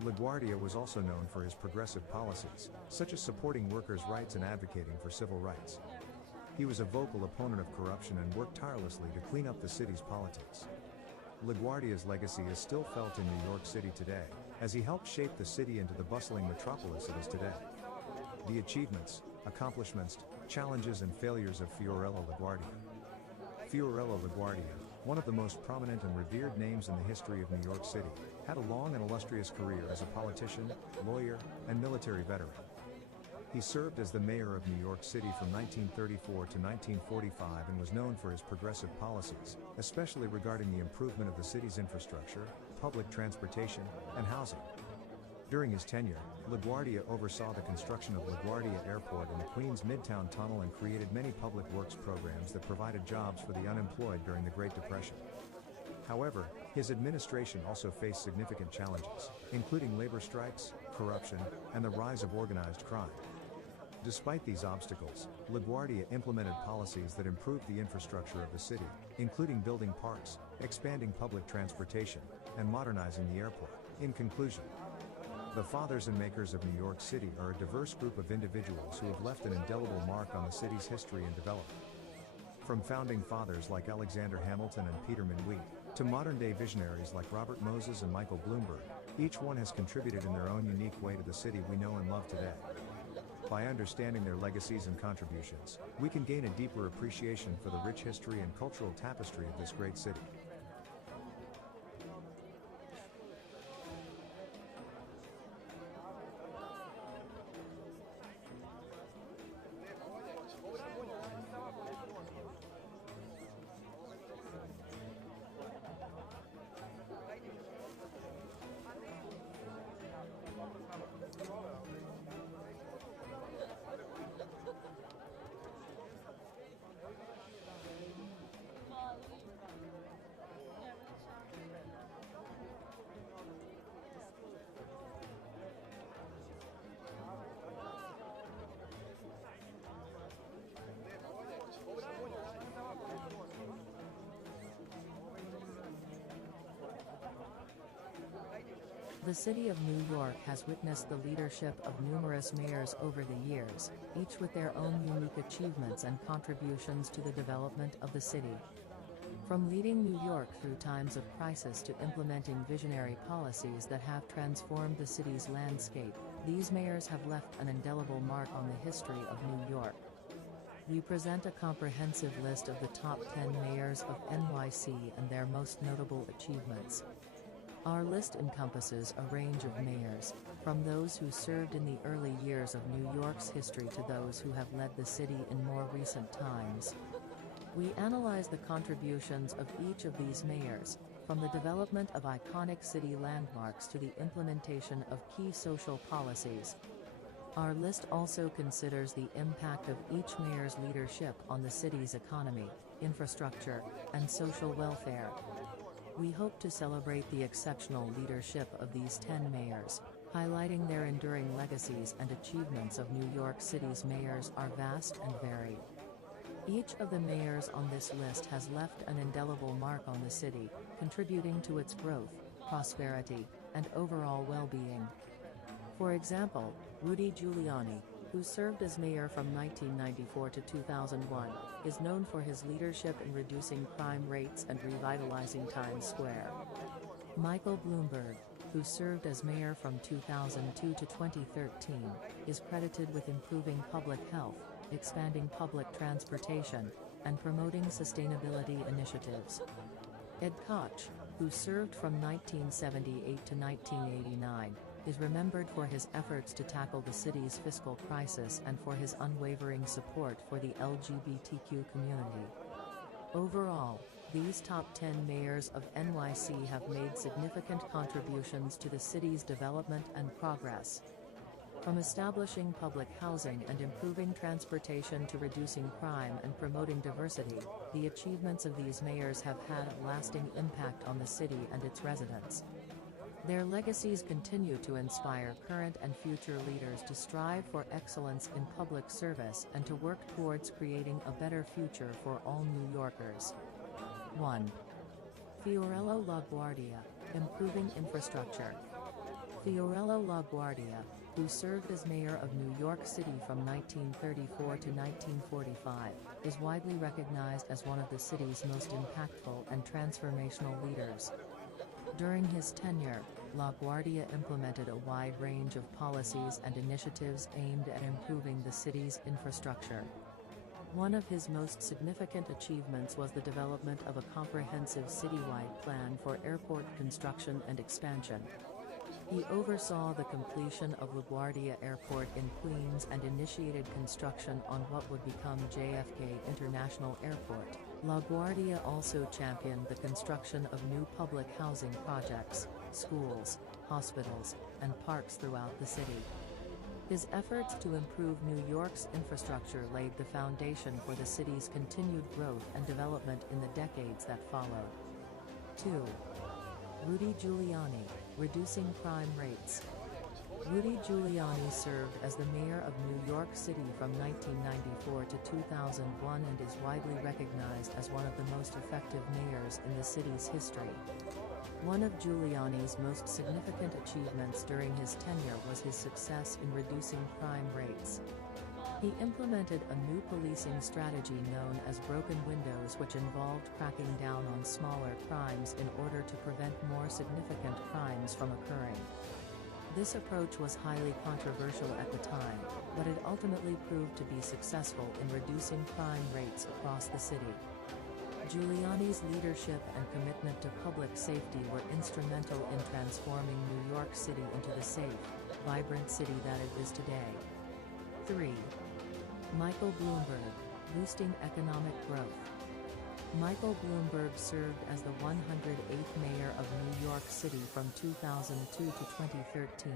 LaGuardia was also known for his progressive policies, such as supporting workers' rights and advocating for civil rights. He was a vocal opponent of corruption and worked tirelessly to clean up the city's politics. LaGuardia's legacy is still felt in New York City today, as he helped shape the city into the bustling metropolis it is today. The achievements, accomplishments, challenges and failures of Fiorello LaGuardia. Fiorello LaGuardia, one of the most prominent and revered names in the history of New York City, had a long and illustrious career as a politician, lawyer, and military veteran. He served as the mayor of New York City from 1934 to 1945 and was known for his progressive policies, especially regarding the improvement of the city's infrastructure, public transportation, and housing. During his tenure, LaGuardia oversaw the construction of LaGuardia Airport and the Queens Midtown Tunnel and created many public works programs that provided jobs for the unemployed during the Great Depression. However, his administration also faced significant challenges, including labor strikes, corruption, and the rise of organized crime. Despite these obstacles, LaGuardia implemented policies that improved the infrastructure of the city, including building parks, expanding public transportation, and modernizing the airport. In conclusion, the fathers and makers of New York City are a diverse group of individuals who have left an indelible mark on the city's history and development. From founding fathers like Alexander Hamilton and Peter Minuit, to modern-day visionaries like Robert Moses and Michael Bloomberg, each one has contributed in their own unique way to the city we know and love today. By understanding their legacies and contributions, we can gain a deeper appreciation for the rich history and cultural tapestry of this great city. The city of New York has witnessed the leadership of numerous mayors over the years, each with their own unique achievements and contributions to the development of the city. From leading New York through times of crisis to implementing visionary policies that have transformed the city's landscape, these mayors have left an indelible mark on the history of New York. We present a comprehensive list of the top 10 mayors of NYC and their most notable achievements. Our list encompasses a range of mayors, from those who served in the early years of New York's history to those who have led the city in more recent times. We analyze the contributions of each of these mayors, from the development of iconic city landmarks to the implementation of key social policies. Our list also considers the impact of each mayor's leadership on the city's economy, infrastructure, and social welfare. We hope to celebrate the exceptional leadership of these 10 mayors, highlighting their enduring legacies and achievements. Of New York City's mayors are vast and varied. Each of the mayors on this list has left an indelible mark on the city, contributing to its growth, prosperity, and overall well-being. For example, Rudy Giuliani, who served as mayor from 1994 to 2001, is known for his leadership in reducing crime rates and revitalizing Times Square. Michael Bloomberg, who served as mayor from 2002 to 2013, is credited with improving public health, expanding public transportation, and promoting sustainability initiatives. Ed Koch, who served from 1978 to 1989, is remembered for his efforts to tackle the city's fiscal crisis and for his unwavering support for the LGBTQ community. Overall, these top 10 mayors of NYC have made significant contributions to the city's development and progress. From establishing public housing and improving transportation to reducing crime and promoting diversity, the achievements of these mayors have had a lasting impact on the city and its residents. Their legacies continue to inspire current and future leaders to strive for excellence in public service and to work towards creating a better future for all New Yorkers. 1. Fiorello LaGuardia, improving infrastructure. Fiorello LaGuardia, who served as mayor of New York City from 1934 to 1945, is widely recognized as one of the city's most impactful and transformational leaders. During his tenure, LaGuardia implemented a wide range of policies and initiatives aimed at improving the city's infrastructure. One of his most significant achievements was the development of a comprehensive citywide plan for airport construction and expansion. He oversaw the completion of LaGuardia Airport in Queens and initiated construction on what would become JFK International Airport. LaGuardia also championed the construction of new public housing projects, schools, hospitals, and parks throughout the city. His efforts to improve New York's infrastructure laid the foundation for the city's continued growth and development in the decades that followed. 2. Rudy Giuliani, reducing crime rates. Rudy Giuliani served as the mayor of New York City from 1994 to 2001 and is widely recognized as one of the most effective mayors in the city's history. One of Giuliani's most significant achievements during his tenure was his success in reducing crime rates. He implemented a new policing strategy known as broken windows, which involved cracking down on smaller crimes in order to prevent more significant crimes from occurring. This approach was highly controversial at the time, but it ultimately proved to be successful in reducing crime rates across the city. Giuliani's leadership and commitment to public safety were instrumental in transforming New York City into the safe, vibrant city that it is today. 3. Michael Bloomberg, boosting economic growth. Michael Bloomberg served as the 108th mayor of New York City from 2002 to 2013.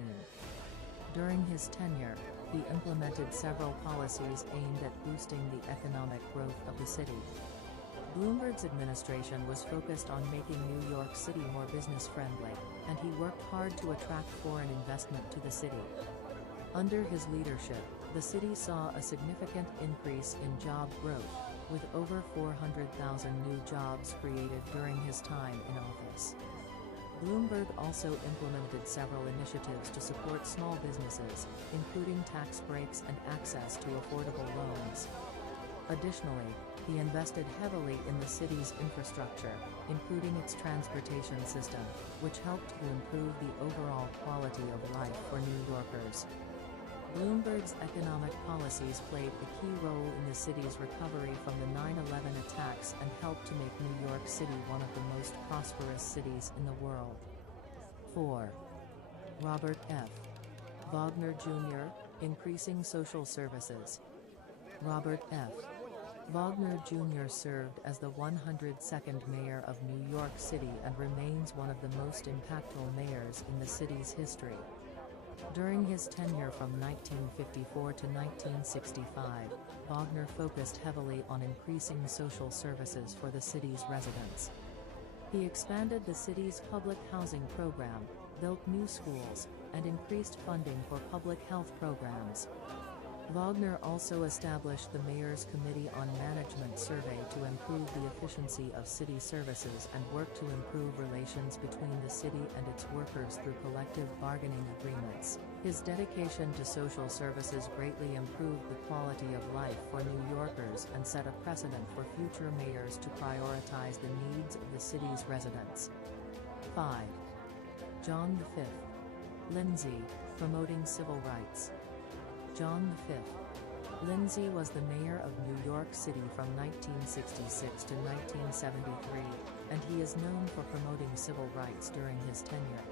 During his tenure, he implemented several policies aimed at boosting the economic growth of the city. Bloomberg's administration was focused on making New York City more business-friendly, and he worked hard to attract foreign investment to the city. Under his leadership, the city saw a significant increase in job growth, with over 400,000 new jobs created during his time in office. Bloomberg also implemented several initiatives to support small businesses, including tax breaks and access to affordable loans. Additionally, he invested heavily in the city's infrastructure, including its transportation system, which helped to improve the overall quality of life for New Yorkers. Bloomberg's economic policies played a key role in the city's recovery from the 9/11 attacks and helped to make New York City one of the most prosperous cities in the world. 4. Robert F. Wagner Jr., increasing social services. Robert F. Wagner Jr. served as the 102nd mayor of New York City and remains one of the most impactful mayors in the city's history. During his tenure from 1954 to 1965, Wagner focused heavily on increasing social services for the city's residents. He expanded the city's public housing program, built new schools, and increased funding for public health programs. Wagner also established the Mayor's Committee on Management survey to improve the efficiency of city services and worked to improve relations between the city and its workers through collective bargaining agreements. His dedication to social services greatly improved the quality of life for New Yorkers and set a precedent for future mayors to prioritize the needs of the city's residents. 5. John V. Lindsay, promoting civil rights. John V. Lindsay was the mayor of New York City from 1966 to 1973, and he is known for promoting civil rights during his tenure.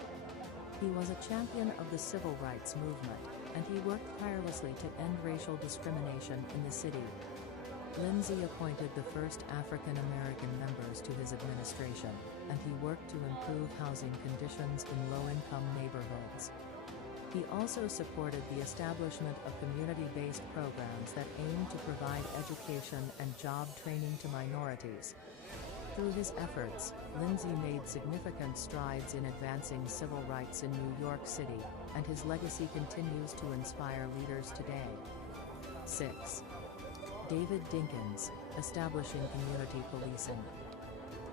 He was a champion of the civil rights movement, and he worked tirelessly to end racial discrimination in the city. Lindsay appointed the first African American members to his administration, and he worked to improve housing conditions in low-income neighborhoods. He also supported the establishment of community-based programs that aim to provide education and job training to minorities. Through his efforts, Lindsay made significant strides in advancing civil rights in New York City, and his legacy continues to inspire leaders today. 6. David Dinkins, establishing community policing.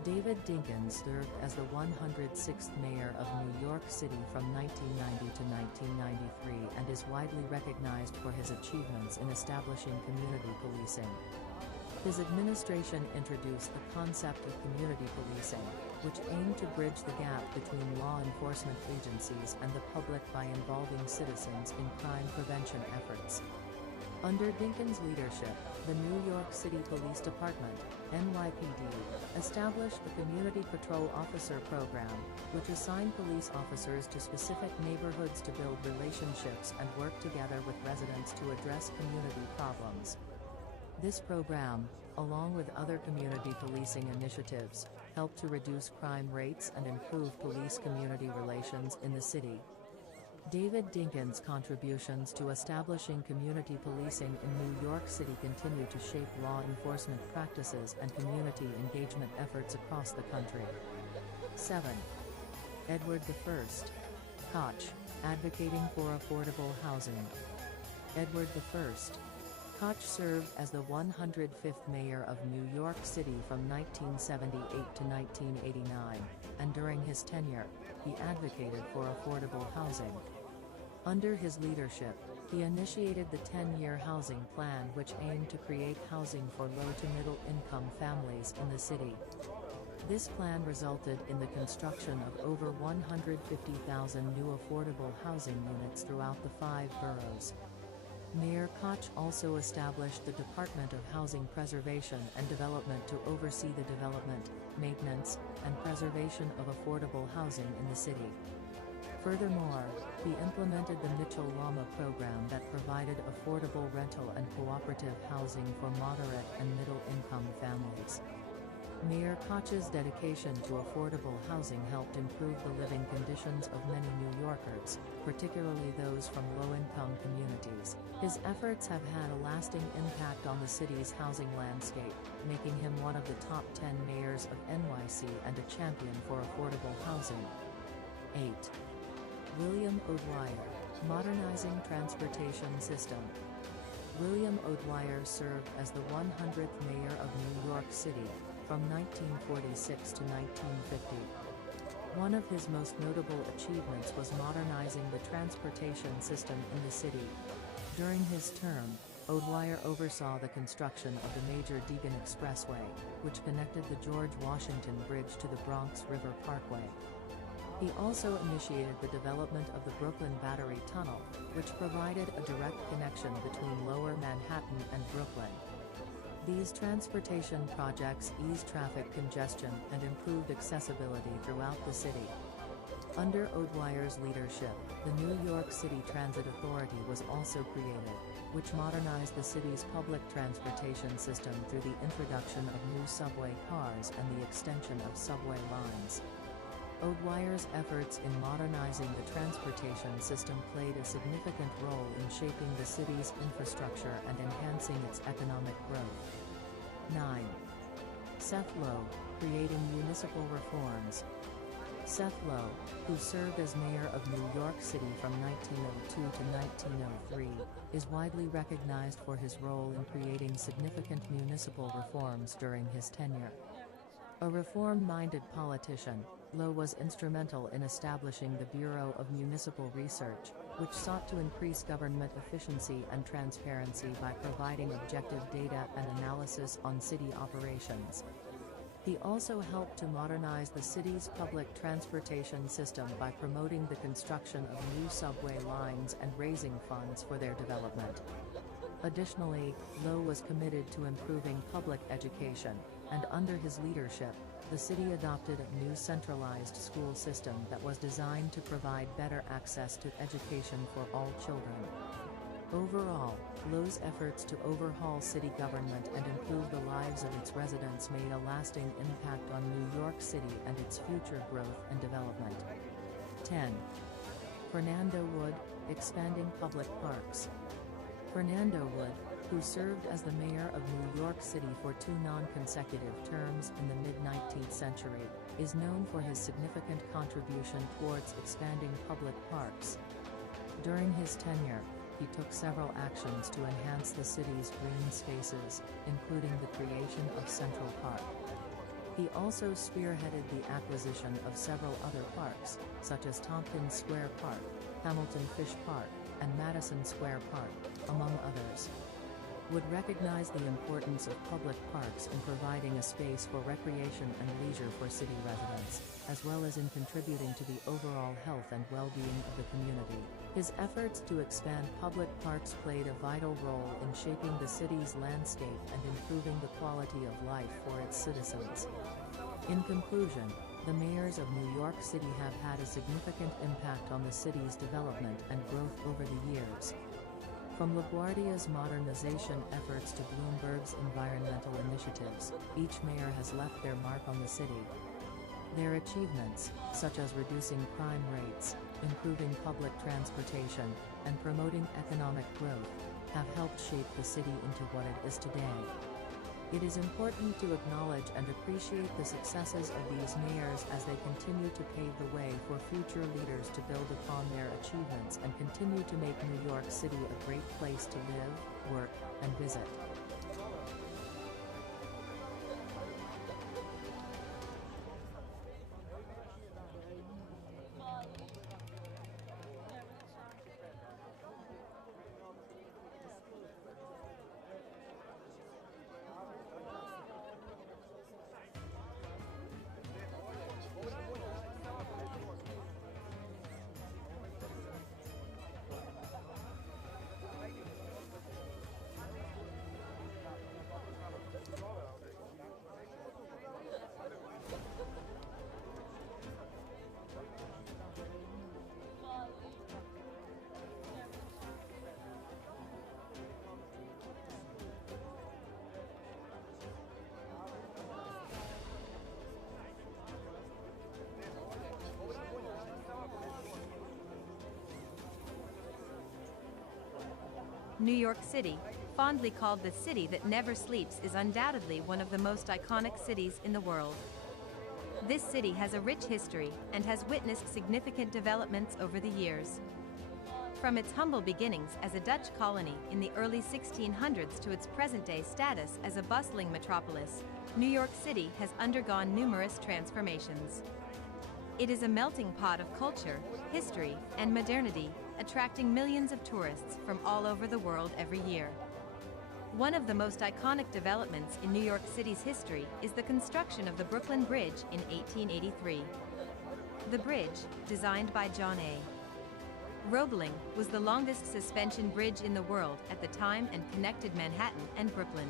David Dinkins served as the 106th mayor of New York City from 1990 to 1993 and is widely recognized for his achievements in establishing community policing. His administration introduced the concept of community policing, which aimed to bridge the gap between law enforcement agencies and the public by involving citizens in crime prevention efforts. Under Dinkins' leadership, the New York City Police Department, NYPD, established the Community Patrol Officer Program, which assigned police officers to specific neighborhoods to build relationships and work together with residents to address community problems. This program, along with other community policing initiatives, helped to reduce crime rates and improve police-community relations in the city. David Dinkins' contributions to establishing community policing in New York City continue to shape law enforcement practices and community engagement efforts across the country. 7. Edward I. Koch, advocating for affordable housing. Edward I. Koch served as the 105th mayor of New York City from 1978 to 1989, and during his tenure, he advocated for affordable housing. Under his leadership, he initiated the 10-year housing plan, which aimed to create housing for low to middle-income families in the city. This plan resulted in the construction of over 150,000 new affordable housing units throughout the 5 boroughs. Mayor Koch also established the Department of Housing Preservation and Development to oversee the development, maintenance, and preservation of affordable housing in the city. Furthermore, he implemented the Mitchell-Lama program that provided affordable rental and cooperative housing for moderate and middle-income families. Mayor Koch's dedication to affordable housing helped improve the living conditions of many New Yorkers, particularly those from low-income communities. His efforts have had a lasting impact on the city's housing landscape, making him one of the top 10 mayors of NYC and a champion for affordable housing. 8. William O'Dwyer, modernizing transportation system. William O'Dwyer served as the 100th mayor of New York City, from 1946 to 1950. One of his most notable achievements was modernizing the transportation system in the city. During his term, O'Dwyer oversaw the construction of the major Deegan Expressway, which connected the George Washington Bridge to the Bronx River Parkway. He also initiated the development of the Brooklyn Battery Tunnel, which provided a direct connection between Lower Manhattan and Brooklyn. These transportation projects eased traffic congestion and improved accessibility throughout the city. Under O'Dwyer's leadership, the New York City Transit Authority was also created, which modernized the city's public transportation system through the introduction of new subway cars and the extension of subway lines. O'Dwyer's efforts in modernizing the transportation system played a significant role in shaping the city's infrastructure and enhancing its economic growth. 9. Seth Low, creating municipal reforms. Seth Low, who served as mayor of New York City from 1902 to 1903, is widely recognized for his role in creating significant municipal reforms during his tenure. A reform-minded politician, Low was instrumental in establishing the Bureau of Municipal Research, which sought to increase government efficiency and transparency by providing objective data and analysis on city operations. He also helped to modernize the city's public transportation system by promoting the construction of new subway lines and raising funds for their development. Additionally, Low was committed to improving public education, and under his leadership, the city adopted a new centralized school system that was designed to provide better access to education for all children. Overall, Low's efforts to overhaul city government and improve the lives of its residents made a lasting impact on New York City and its future growth and development. 10. Fernando Wood, expanding public parks. Fernando Wood, who served as the mayor of New York City for 2 non-consecutive terms in the mid-19th century, is known for his significant contribution towards expanding public parks. During his tenure, he took several actions to enhance the city's green spaces, including the creation of Central Park. He also spearheaded the acquisition of several other parks, such as Tompkins Square Park, Hamilton Fish Park, and Madison Square Park, among others. Wood recognized the importance of public parks in providing a space for recreation and leisure for city residents, as well as in contributing to the overall health and well-being of the community. His efforts to expand public parks played a vital role in shaping the city's landscape and improving the quality of life for its citizens. In conclusion, the mayors of New York City have had a significant impact on the city's development and growth over the years. From LaGuardia's modernization efforts to Bloomberg's environmental initiatives, each mayor has left their mark on the city. Their achievements, such as reducing crime rates, improving public transportation, and promoting economic growth, have helped shape the city into what it is today. It is important to acknowledge and appreciate the successes of these mayors as they continue to pave the way for future leaders to build upon their achievements and continue to make New York City a great place to live, work, and visit. New York City, fondly called the city that never sleeps, is undoubtedly one of the most iconic cities in the world. This city has a rich history and has witnessed significant developments over the years. From its humble beginnings as a Dutch colony in the early 1600s to its present-day status as a bustling metropolis, New York City has undergone numerous transformations. It is a melting pot of culture, history, and modernity, attracting millions of tourists from all over the world every year. One of the most iconic developments in New York City's history is the construction of the Brooklyn Bridge in 1883. The bridge, designed by John A. Roebling, was the longest suspension bridge in the world at the time and connected Manhattan and Brooklyn.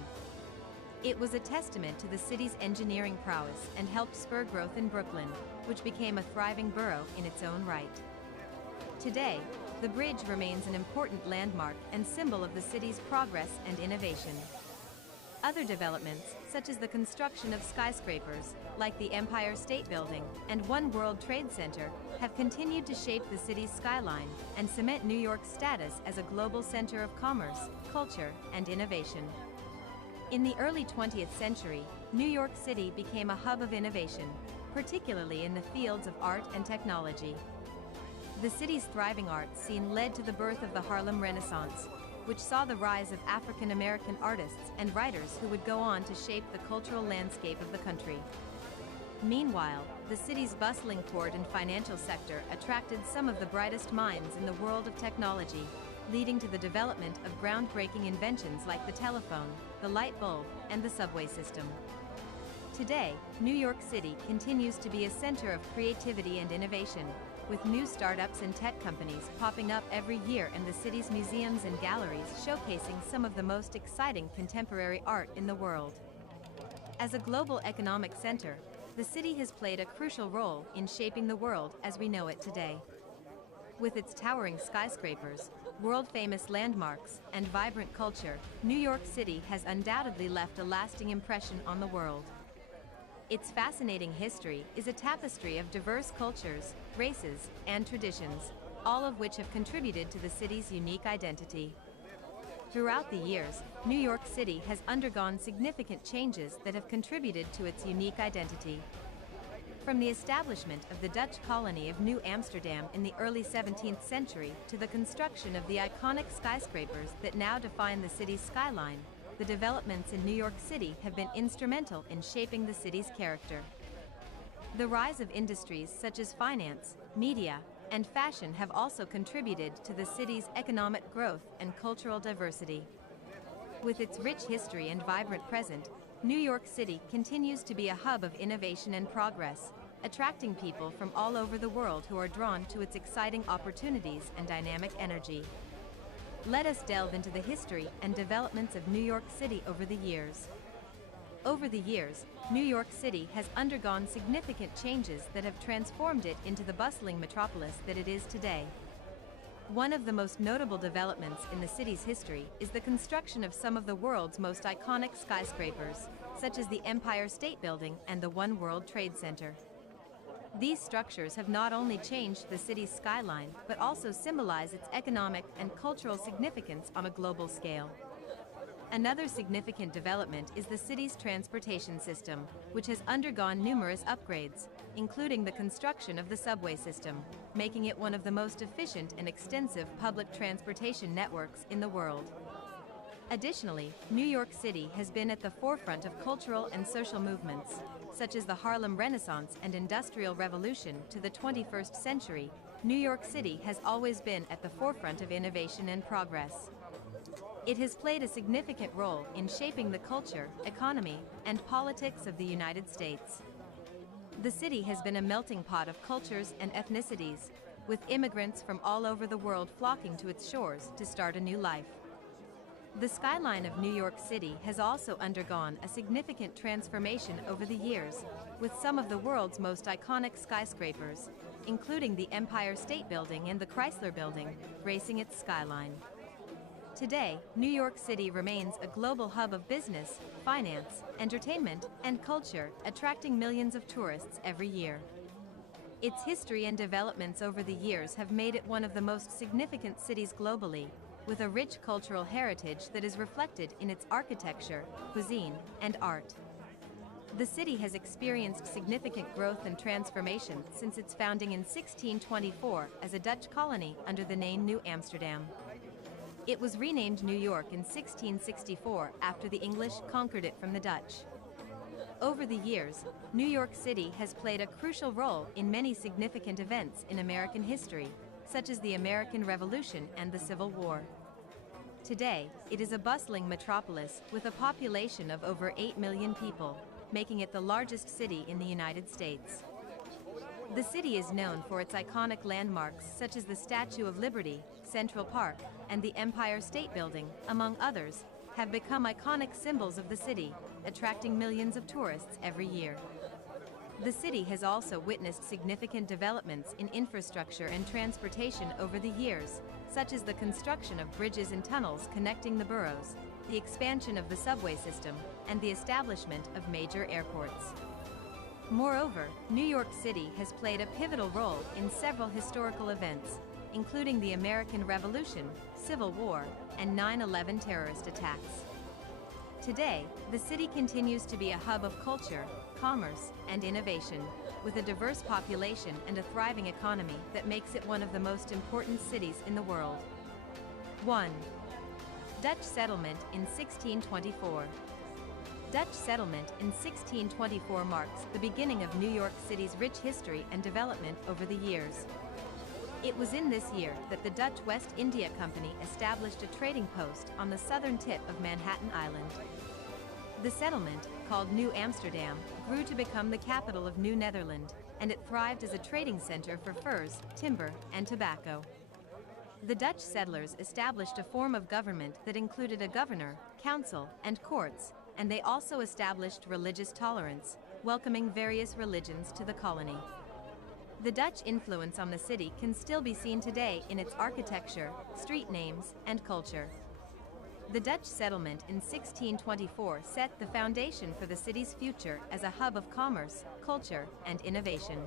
It was a testament to the city's engineering prowess and helped spur growth in Brooklyn, which became a thriving borough in its own right. Today, the bridge remains an important landmark and symbol of the city's progress and innovation. Other developments, such as the construction of skyscrapers, like the Empire State Building and One World Trade Center, have continued to shape the city's skyline and cement New York's status as a global center of commerce, culture, and innovation. In the early 20th century, New York City became a hub of innovation, particularly in the fields of art and technology. The city's thriving art scene led to the birth of the Harlem Renaissance, which saw the rise of African American artists and writers who would go on to shape the cultural landscape of the country. Meanwhile, the city's bustling port and financial sector attracted some of the brightest minds in the world of technology, leading to the development of groundbreaking inventions like the telephone, the light bulb, and the subway system. Today, New York City continues to be a center of creativity and innovation, with new startups and tech companies popping up every year and the city's museums and galleries showcasing some of the most exciting contemporary art in the world. As a global economic center, the city has played a crucial role in shaping the world as we know it today. With its towering skyscrapers, world-famous landmarks, and vibrant culture, New York City has undoubtedly left a lasting impression on the world. Its fascinating history is a tapestry of diverse cultures, races, and traditions, all of which have contributed to the city's unique identity. Throughout the years, New York City has undergone significant changes that have contributed to its unique identity. From the establishment of the Dutch colony of New Amsterdam in the early 17th century to the construction of the iconic skyscrapers that now define the city's skyline, the developments in New York City have been instrumental in shaping the city's character. The rise of industries such as finance, media, and fashion have also contributed to the city's economic growth and cultural diversity. With its rich history and vibrant present, New York City continues to be a hub of innovation and progress, attracting people from all over the world who are drawn to its exciting opportunities and dynamic energy. Let us delve into the history and developments of New York City over the years. Over the years, New York City has undergone significant changes that have transformed it into the bustling metropolis that it is today. One of the most notable developments in the city's history is the construction of some of the world's most iconic skyscrapers, such as the Empire State Building and the One World Trade Center. These structures have not only changed the city's skyline, but also symbolize its economic and cultural significance on a global scale. Another significant development is the city's transportation system, which has undergone numerous upgrades, including the construction of the subway system, making it one of the most efficient and extensive public transportation networks in the world. Additionally, New York City has been at the forefront of cultural and social movements, such as the Harlem Renaissance and Industrial Revolution to the 21st century. New York City has always been at the forefront of innovation and progress. It has played a significant role in shaping the culture, economy, and politics of the United States. The city has been a melting pot of cultures and ethnicities, with immigrants from all over the world flocking to its shores to start a new life. The skyline of New York City has also undergone a significant transformation over the years, with some of the world's most iconic skyscrapers, including the Empire State Building and the Chrysler Building, gracing its skyline. Today, New York City remains a global hub of business, finance, entertainment, and culture, attracting millions of tourists every year. Its history and developments over the years have made it one of the most significant cities globally, with a rich cultural heritage that is reflected in its architecture, cuisine, and art. The city has experienced significant growth and transformation since its founding in 1624 as a Dutch colony under the name New Amsterdam. It was renamed New York in 1664 after the English conquered it from the Dutch. Over the years, New York City has played a crucial role in many significant events in American history, such as the American Revolution and the Civil War. Today, it is a bustling metropolis with a population of over 8 million people, making it the largest city in the United States. The city is known for its iconic landmarks such as the Statue of Liberty, Central Park, and the Empire State Building, among others, have become iconic symbols of the city, attracting millions of tourists every year. The city has also witnessed significant developments in infrastructure and transportation over the years, such as the construction of bridges and tunnels connecting the boroughs, the expansion of the subway system, and the establishment of major airports. Moreover, New York City has played a pivotal role in several historical events, including the American Revolution, Civil War, and 9/11 terrorist attacks. Today, the city continues to be a hub of culture, commerce, and innovation, with a diverse population and a thriving economy that makes it one of the most important cities in the world. 1. Dutch settlement in 1624. Dutch settlement in 1624 marks the beginning of New York City's rich history and development over the years. It was in this year that the Dutch West India Company established a trading post on the southern tip of Manhattan Island. The settlement, called New Amsterdam, grew to become the capital of New Netherland, and it thrived as a trading center for furs, timber, and tobacco. The Dutch settlers established a form of government that included a governor, council, and courts, and they also established religious tolerance, welcoming various religions to the colony. The Dutch influence on the city can still be seen today in its architecture, street names, and culture. The Dutch settlement in 1624 set the foundation for the city's future as a hub of commerce, culture, and innovation.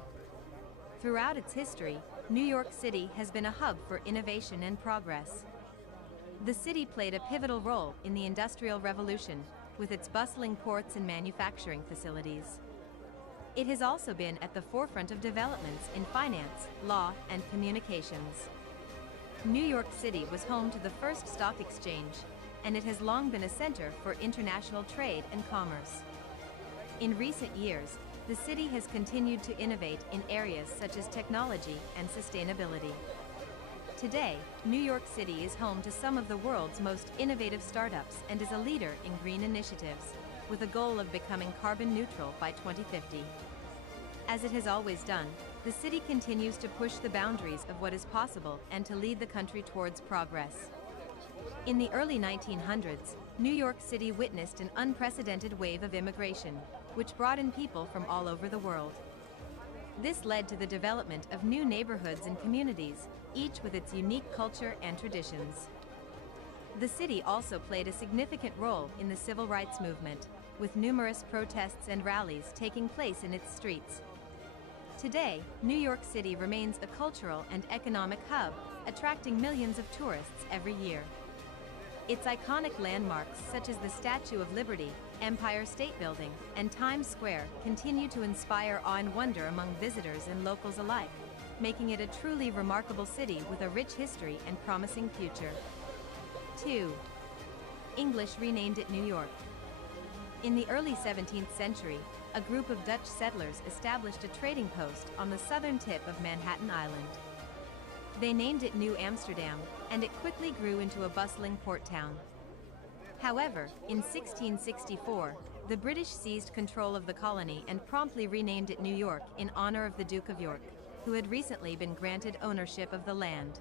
Throughout its history, New York City has been a hub for innovation and progress. The city played a pivotal role in the Industrial Revolution, with its bustling ports and manufacturing facilities. It has also been at the forefront of developments in finance, law, and communications. New York City was home to the first stock exchange, and it has long been a center for international trade and commerce. In recent years, the city has continued to innovate in areas such as technology and sustainability. Today, New York City is home to some of the world's most innovative startups and is a leader in green initiatives, with a goal of becoming carbon neutral by 2050. As it has always done, the city continues to push the boundaries of what is possible and to lead the country towards progress. In the early 1900s, New York City witnessed an unprecedented wave of immigration, which brought in people from all over the world. This led to the development of new neighborhoods and communities, each with its unique culture and traditions. The city also played a significant role in the civil rights movement, with numerous protests and rallies taking place in its streets. Today, New York City remains a cultural and economic hub, attracting millions of tourists every year. Its iconic landmarks such as the Statue of Liberty, Empire State Building, and Times Square continue to inspire awe and wonder among visitors and locals alike, making it a truly remarkable city with a rich history and promising future. 2. English renamed it New York. In the early 17th century, a group of Dutch settlers established a trading post on the southern tip of Manhattan Island. They named it New Amsterdam, and it quickly grew into a bustling port town. However, in 1664, the British seized control of the colony and promptly renamed it New York in honor of the Duke of York, who had recently been granted ownership of the land.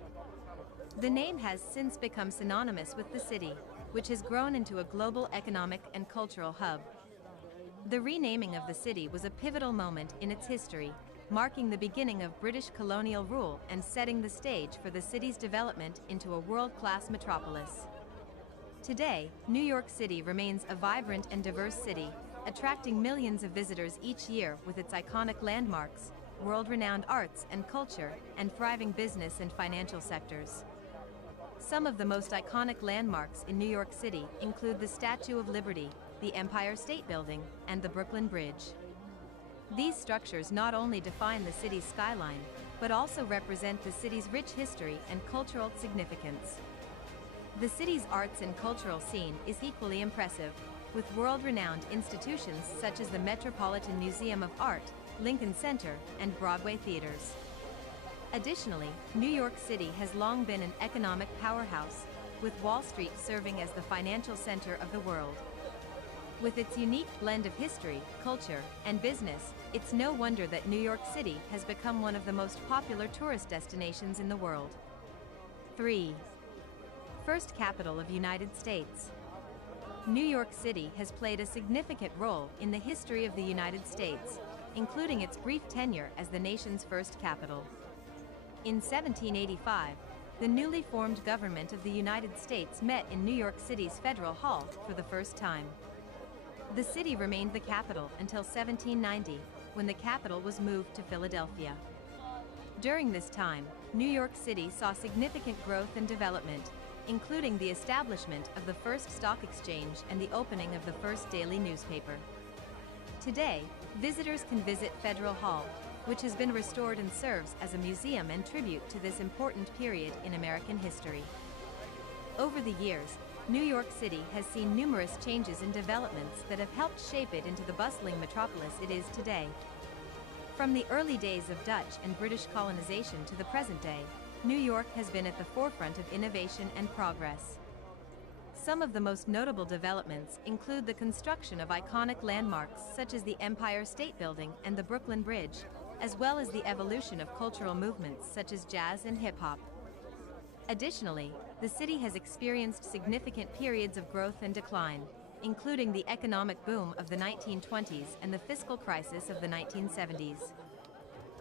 The name has since become synonymous with the city, which has grown into a global economic and cultural hub. The renaming of the city was a pivotal moment in its history, marking the beginning of British colonial rule and setting the stage for the city's development into a world-class metropolis. Today, New York City remains a vibrant and diverse city, attracting millions of visitors each year with its iconic landmarks, world-renowned arts and culture, and thriving business and financial sectors. Some of the most iconic landmarks in New York City include the Statue of Liberty, the Empire State Building, and the Brooklyn Bridge. These structures not only define the city's skyline, but also represent the city's rich history and cultural significance. The city's arts and cultural scene is equally impressive, with world-renowned institutions such as the Metropolitan Museum of Art, Lincoln Center, and Broadway theaters. Additionally, New York City has long been an economic powerhouse, with Wall Street serving as the financial center of the world. With its unique blend of history, culture, and business, it's no wonder that New York City has become one of the most popular tourist destinations in the world. 3. First capital of United States. New York City has played a significant role in the history of the United States, including its brief tenure as the nation's first capital. In 1785, the newly formed government of the United States met in New York City's Federal Hall for the first time. The city remained the capital until 1790, when the capital was moved to Philadelphia. During this time, New York City saw significant growth and development, including the establishment of the first stock exchange and the opening of the first daily newspaper. Today, visitors can visit Federal Hall, which has been restored and serves as a museum and tribute to this important period in American history. Over the years, New York City has seen numerous changes and developments that have helped shape it into the bustling metropolis it is today. From the early days of Dutch and British colonization to the present day, New York has been at the forefront of innovation and progress. Some of the most notable developments include the construction of iconic landmarks such as the Empire State Building and the Brooklyn Bridge, as well as the evolution of cultural movements such as jazz and hip-hop. Additionally, the city has experienced significant periods of growth and decline, including the economic boom of the 1920s and the fiscal crisis of the 1970s.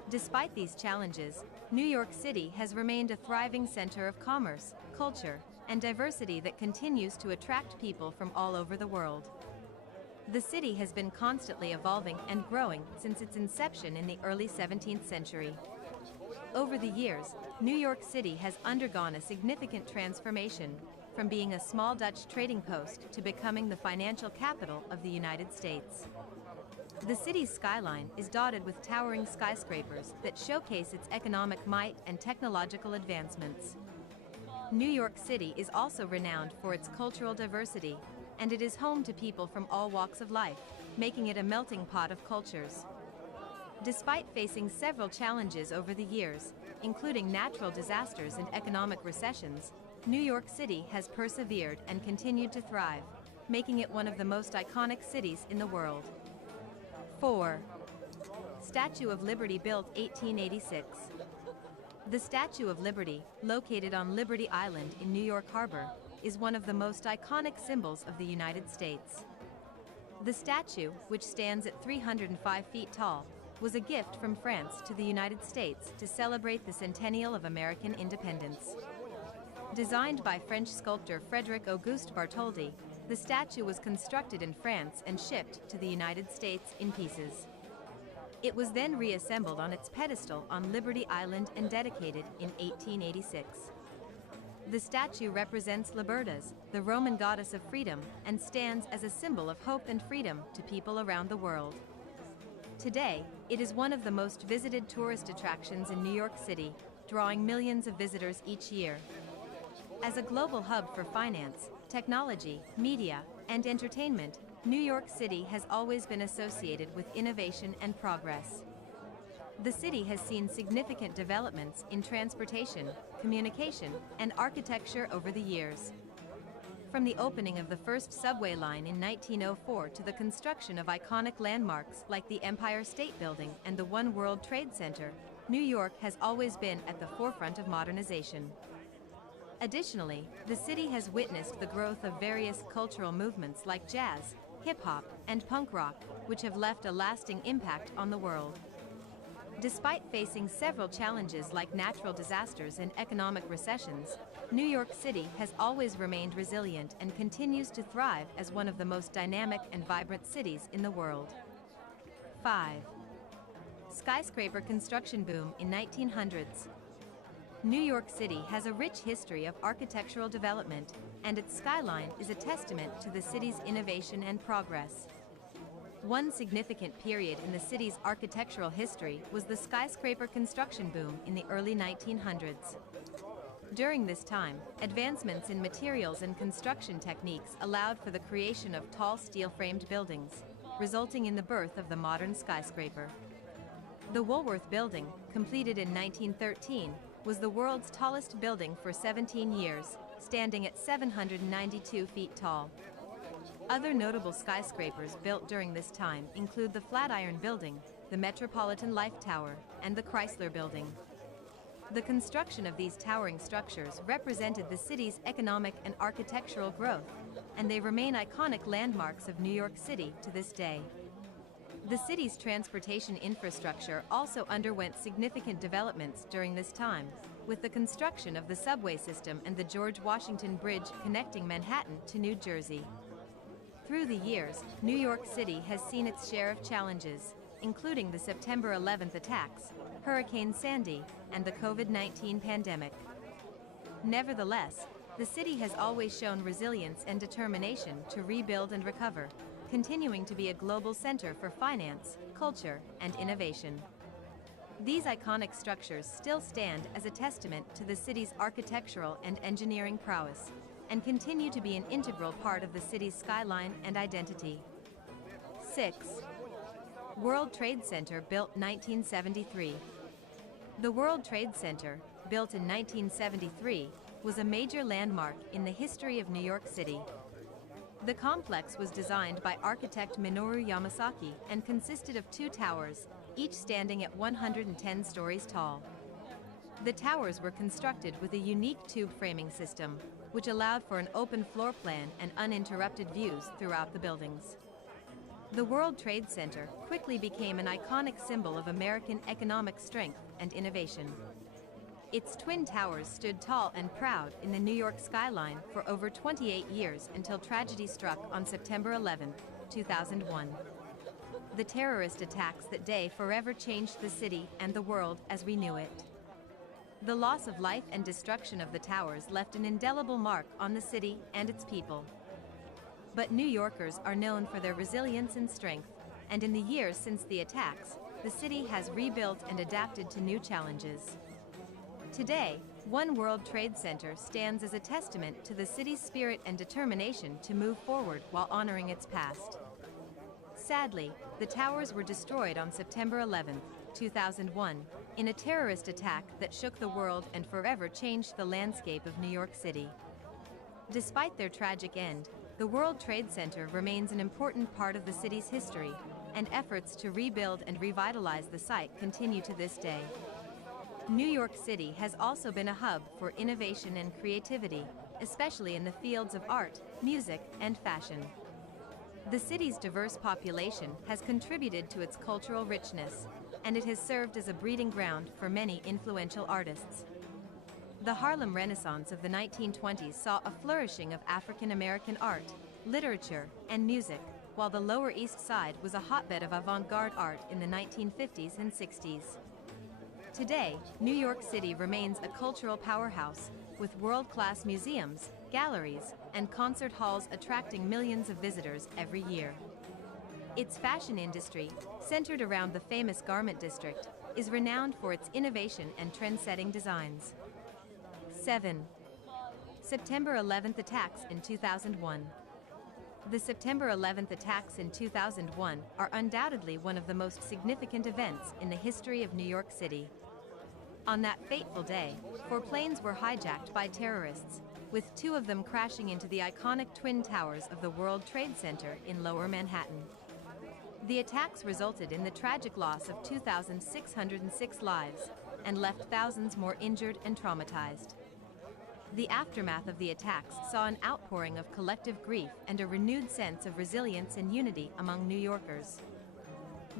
Despite these challenges, New York City has remained a thriving center of commerce, culture, and diversity that continues to attract people from all over the world. The city has been constantly evolving and growing since its inception in the early 17th century. Over the years, New York City has undergone a significant transformation, from being a small Dutch trading post to becoming the financial capital of the United States. The city's skyline is dotted with towering skyscrapers that showcase its economic might and technological advancements. New York City is also renowned for its cultural diversity, and it is home to people from all walks of life, making it a melting pot of cultures. Despite facing several challenges over the years, including natural disasters and economic recessions, New York City has persevered and continued to thrive, making it one of the most iconic cities in the world. 4. Statue of Liberty, built 1886. The Statue of Liberty, located on Liberty Island in New York Harbor, is one of the most iconic symbols of the United States. The statue, which stands at 305 feet tall, was a gift from France to the United States to celebrate the centennial of American independence. Designed by French sculptor Frédéric Auguste Bartholdi, the statue was constructed in France and shipped to the United States in pieces. It was then reassembled on its pedestal on Liberty Island and dedicated in 1886. The statue represents Libertas, the Roman goddess of freedom, and stands as a symbol of hope and freedom to people around the world. Today, it is one of the most visited tourist attractions in New York City, drawing millions of visitors each year. As a global hub for finance, technology, media, and entertainment, New York City has always been associated with innovation and progress. The city has seen significant developments in transportation, communication, and architecture over the years. From the opening of the first subway line in 1904 to the construction of iconic landmarks like the Empire State Building and the One World Trade Center, New York has always been at the forefront of modernization. Additionally, the city has witnessed the growth of various cultural movements like jazz, hip-hop, and punk rock, which have left a lasting impact on the world. Despite facing several challenges like natural disasters and economic recessions, New York City has always remained resilient and continues to thrive as one of the most dynamic and vibrant cities in the world. 5. Skyscraper construction boom in 1900s. New York City has a rich history of architectural development, and its skyline is a testament to the city's innovation and progress. One significant period in the city's architectural history was the skyscraper construction boom in the early 1900s. During this time, advancements in materials and construction techniques allowed for the creation of tall steel-framed buildings, resulting in the birth of the modern skyscraper. The Woolworth Building, completed in 1913, was the world's tallest building for 17 years, standing at 792 feet tall. Other notable skyscrapers built during this time include the Flatiron Building, the Metropolitan Life Tower, and the Chrysler Building. The construction of these towering structures represented the city's economic and architectural growth, and they remain iconic landmarks of New York City to this day. The city's transportation infrastructure also underwent significant developments during this time, with the construction of the subway system and the George Washington Bridge connecting Manhattan to New Jersey. Through the years, New York City has seen its share of challenges, including the September 11th attacks, Hurricane Sandy, and the COVID-19 pandemic. Nevertheless, the city has always shown resilience and determination to rebuild and recover, continuing to be a global center for finance, culture, and innovation. These iconic structures still stand as a testament to the city's architectural and engineering prowess, and continue to be an integral part of the city's skyline and identity. 6. World Trade Center, built 1973. The World Trade Center, built in 1973, was a major landmark in the history of New York City. The complex was designed by architect Minoru Yamasaki and consisted of 2 towers, each standing at 110 stories tall. The towers were constructed with a unique tube framing system, which allowed for an open floor plan and uninterrupted views throughout the buildings. The World Trade Center quickly became an iconic symbol of American economic strength and innovation. Its twin towers stood tall and proud in the New York skyline for over 28 years until tragedy struck on September 11, 2001. The terrorist attacks that day forever changed the city and the world as we knew it. The loss of life and destruction of the towers left an indelible mark on the city and its people. But New Yorkers are known for their resilience and strength, and in the years since the attacks, the city has rebuilt and adapted to new challenges. Today, One World Trade Center stands as a testament to the city's spirit and determination to move forward while honoring its past. Sadly, the towers were destroyed on September 11, 2001, in a terrorist attack that shook the world and forever changed the landscape of New York City. Despite their tragic end, the World Trade Center remains an important part of the city's history, and efforts to rebuild and revitalize the site continue to this day. New York City has also been a hub for innovation and creativity, especially in the fields of art, music, and fashion. The city's diverse population has contributed to its cultural richness, and it has served as a breeding ground for many influential artists. The Harlem Renaissance of the 1920s saw a flourishing of African American art, literature, and music, while the Lower East Side was a hotbed of avant-garde art in the 1950s and 60s. Today, New York City remains a cultural powerhouse, with world-class museums, galleries, and concert halls attracting millions of visitors every year. Its fashion industry, centered around the famous Garment District, is renowned for its innovation and trend-setting designs. 7. September 11th attacks in 2001. The September 11th attacks in 2001 are undoubtedly one of the most significant events in the history of New York City. On that fateful day, 4 planes were hijacked by terrorists, with 2 of them crashing into the iconic Twin Towers of the World Trade Center in Lower Manhattan. The attacks resulted in the tragic loss of 2,606 lives, and left thousands more injured and traumatized. The aftermath of the attacks saw an outpouring of collective grief and a renewed sense of resilience and unity among New Yorkers.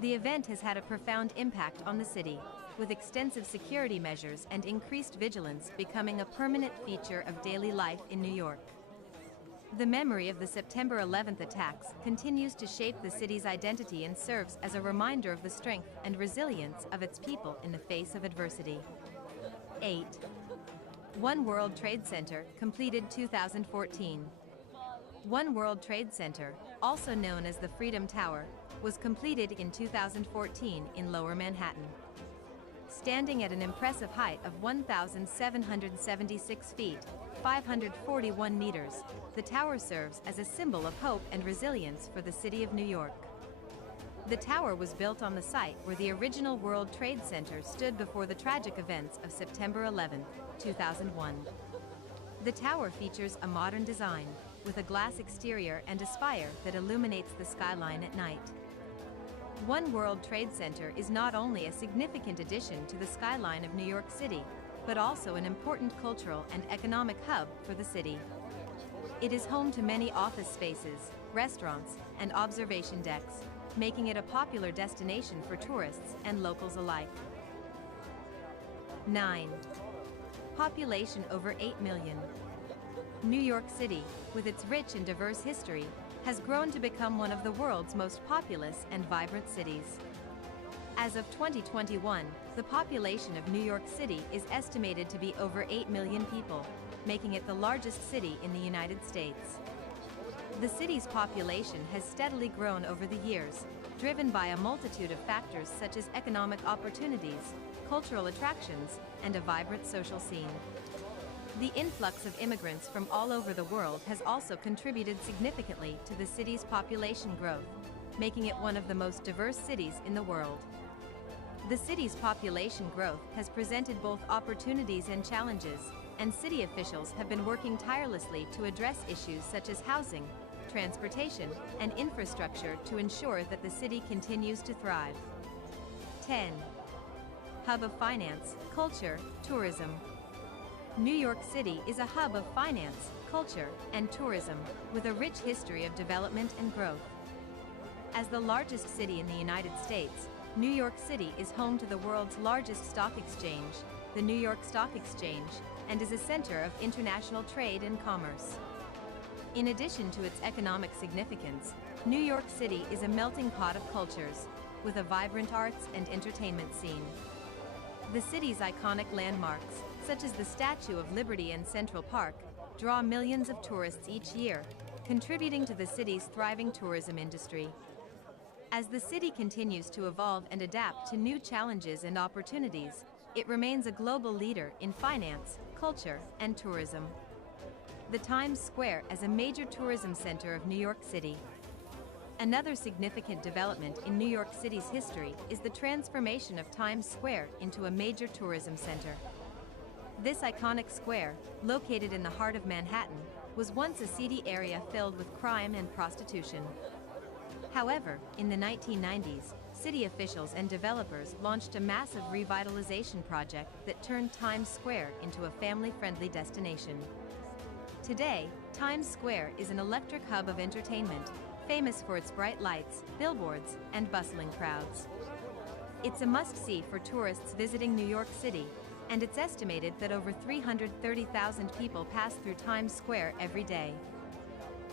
The event has had a profound impact on the city, with extensive security measures and increased vigilance becoming a permanent feature of daily life in New York. The memory of the September 11th attacks continues to shape the city's identity and serves as a reminder of the strength and resilience of its people in the face of adversity. 8. One World Trade Center, completed 2014. One World Trade Center, also known as the Freedom Tower, was completed in 2014 in Lower Manhattan. Standing at an impressive height of 1,776 feet, 541 meters, the tower serves as a symbol of hope and resilience for the city of New York. The tower was built on the site where the original World Trade Center stood before the tragic events of September 11, 2001. The tower features a modern design, with a glass exterior and a spire that illuminates the skyline at night. One World Trade Center is not only a significant addition to the skyline of New York City, but also an important cultural and economic hub for the city. It is home to many office spaces, restaurants, and observation decks, making it a popular destination for tourists and locals alike. 9. Population over 8 million. New York City, with its rich and diverse history, has grown to become one of the world's most populous and vibrant cities. As of 2021, the population of New York City is estimated to be over 8 million people, making it the largest city in the United States. The city's population has steadily grown over the years, driven by a multitude of factors such as economic opportunities, cultural attractions, and a vibrant social scene. The influx of immigrants from all over the world has also contributed significantly to the city's population growth, making it one of the most diverse cities in the world. The city's population growth has presented both opportunities and challenges, and city officials have been working tirelessly to address issues such as housing, transportation, and infrastructure to ensure that the city continues to thrive. 10. Hub of finance, culture, tourism. New York City is a hub of finance, culture, and tourism, with a rich history of development and growth. As the largest city in the United States, New York City is home to the world's largest stock exchange, the New York Stock Exchange, and is a center of international trade and commerce. In addition to its economic significance, New York City is a melting pot of cultures, with a vibrant arts and entertainment scene. The city's iconic landmarks, such as the Statue of Liberty and Central Park, draw millions of tourists each year, contributing to the city's thriving tourism industry. As the city continues to evolve and adapt to new challenges and opportunities, it remains a global leader in finance, culture, and tourism. The Times Square as a major tourism center of New York City. Another significant development in New York City's history is the transformation of Times Square into a major tourism center. This iconic square, located in the heart of Manhattan, was once a seedy area filled with crime and prostitution. However, in the 1990s, city officials and developers launched a massive revitalization project that turned Times Square into a family-friendly destination. Today, Times Square is an electric hub of entertainment, famous for its bright lights, billboards, and bustling crowds. It's a must-see for tourists visiting New York City, and it's estimated that over 330,000 people pass through Times Square every day.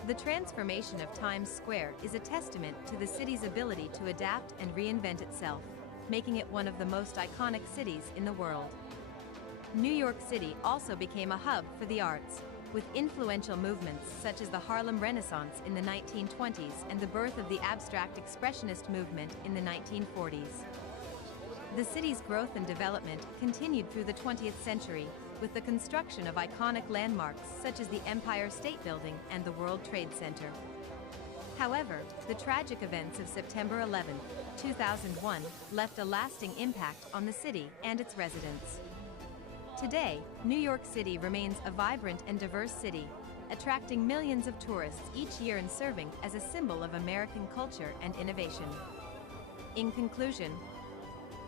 The transformation of Times Square is a testament to the city's ability to adapt and reinvent itself, making it one of the most iconic cities in the world. New York City also became a hub for the arts, with influential movements such as the Harlem Renaissance in the 1920s and the birth of the abstract expressionist movement in the 1940s. The city's growth and development continued through the 20th century, with the construction of iconic landmarks such as the Empire State Building and the World Trade Center. However, the tragic events of September 11, 2001, left a lasting impact on the city and its residents. Today, New York City remains a vibrant and diverse city, attracting millions of tourists each year and serving as a symbol of American culture and innovation. In conclusion,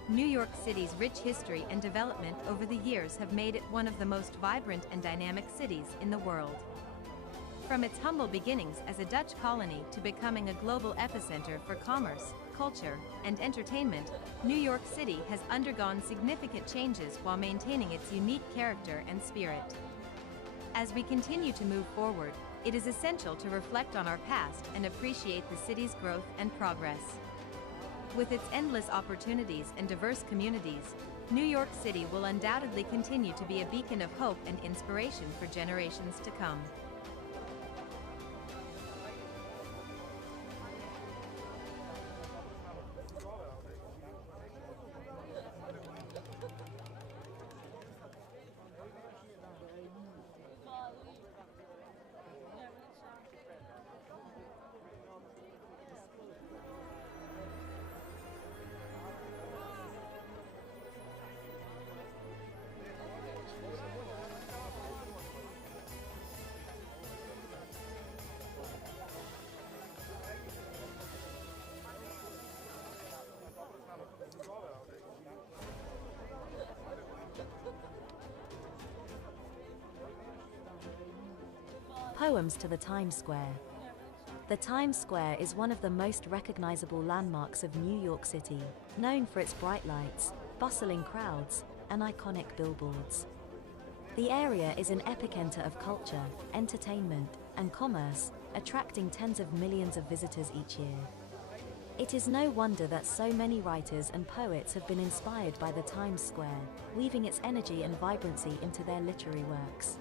New York City's rich history and development over the years have made it one of the most vibrant and dynamic cities in the world. From its humble beginnings as a Dutch colony to becoming a global epicenter for commerce, culture, and entertainment, New York City has undergone significant changes while maintaining its unique character and spirit. As we continue to move forward, it is essential to reflect on our past and appreciate the city's growth and progress. With its endless opportunities and diverse communities, New York City will undoubtedly continue to be a beacon of hope and inspiration for generations to come. Poems to the Times Square. The Times Square is one of the most recognizable landmarks of New York City, known for its bright lights, bustling crowds, and iconic billboards. The area is an epicenter of culture, entertainment, and commerce, attracting tens of millions of visitors each year. It is no wonder that so many writers and poets have been inspired by the Times Square, weaving its energy and vibrancy into their literary works.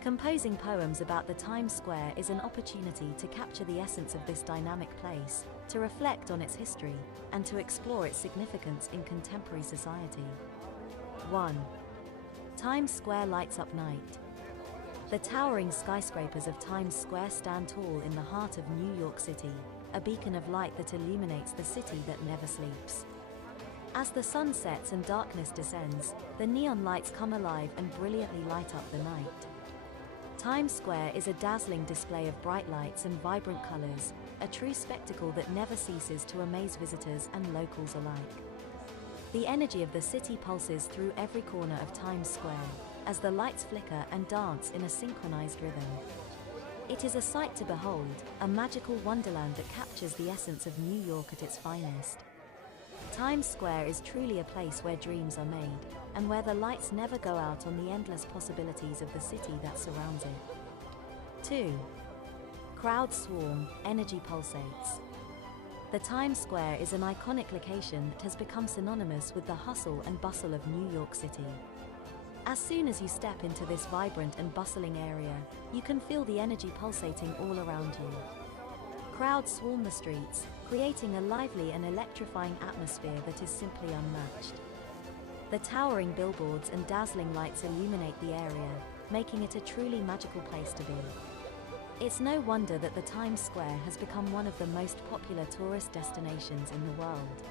Composing poems about the Times Square is an opportunity to capture the essence of this dynamic place, to reflect on its history, and to explore its significance in contemporary society. 1. Times Square lights up night. The towering skyscrapers of Times Square stand tall in the heart of New York City, a beacon of light that illuminates the city that never sleeps. As the sun sets and darkness descends, the neon lights come alive and brilliantly light up the night. Times Square is a dazzling display of bright lights and vibrant colors, a true spectacle that never ceases to amaze visitors and locals alike. The energy of the city pulses through every corner of Times Square, as the lights flicker and dance in a synchronized rhythm. It is a sight to behold, a magical wonderland that captures the essence of New York at its finest. Times Square is truly a place where dreams are made, and where the lights never go out on the endless possibilities of the city that surrounds it. 2. Crowds swarm, energy pulsates. The Times Square is an iconic location that has become synonymous with the hustle and bustle of New York City. As soon as you step into this vibrant and bustling area, you can feel the energy pulsating all around you. Crowds swarm the streets, creating a lively and electrifying atmosphere that is simply unmatched. The towering billboards and dazzling lights illuminate the area, making it a truly magical place to be. It's no wonder that the Times Square has become one of the most popular tourist destinations in the world.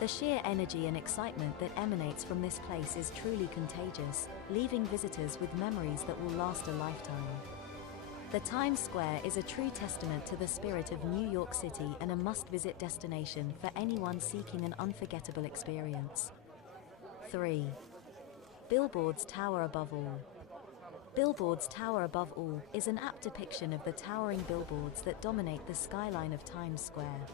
The sheer energy and excitement that emanates from this place is truly contagious, leaving visitors with memories that will last a lifetime. The Times Square is a true testament to the spirit of New York City and a must-visit destination for anyone seeking an unforgettable experience. 3. Billboards tower above all. Billboards tower above all is an apt depiction of the towering billboards that dominate the skyline of Times Square.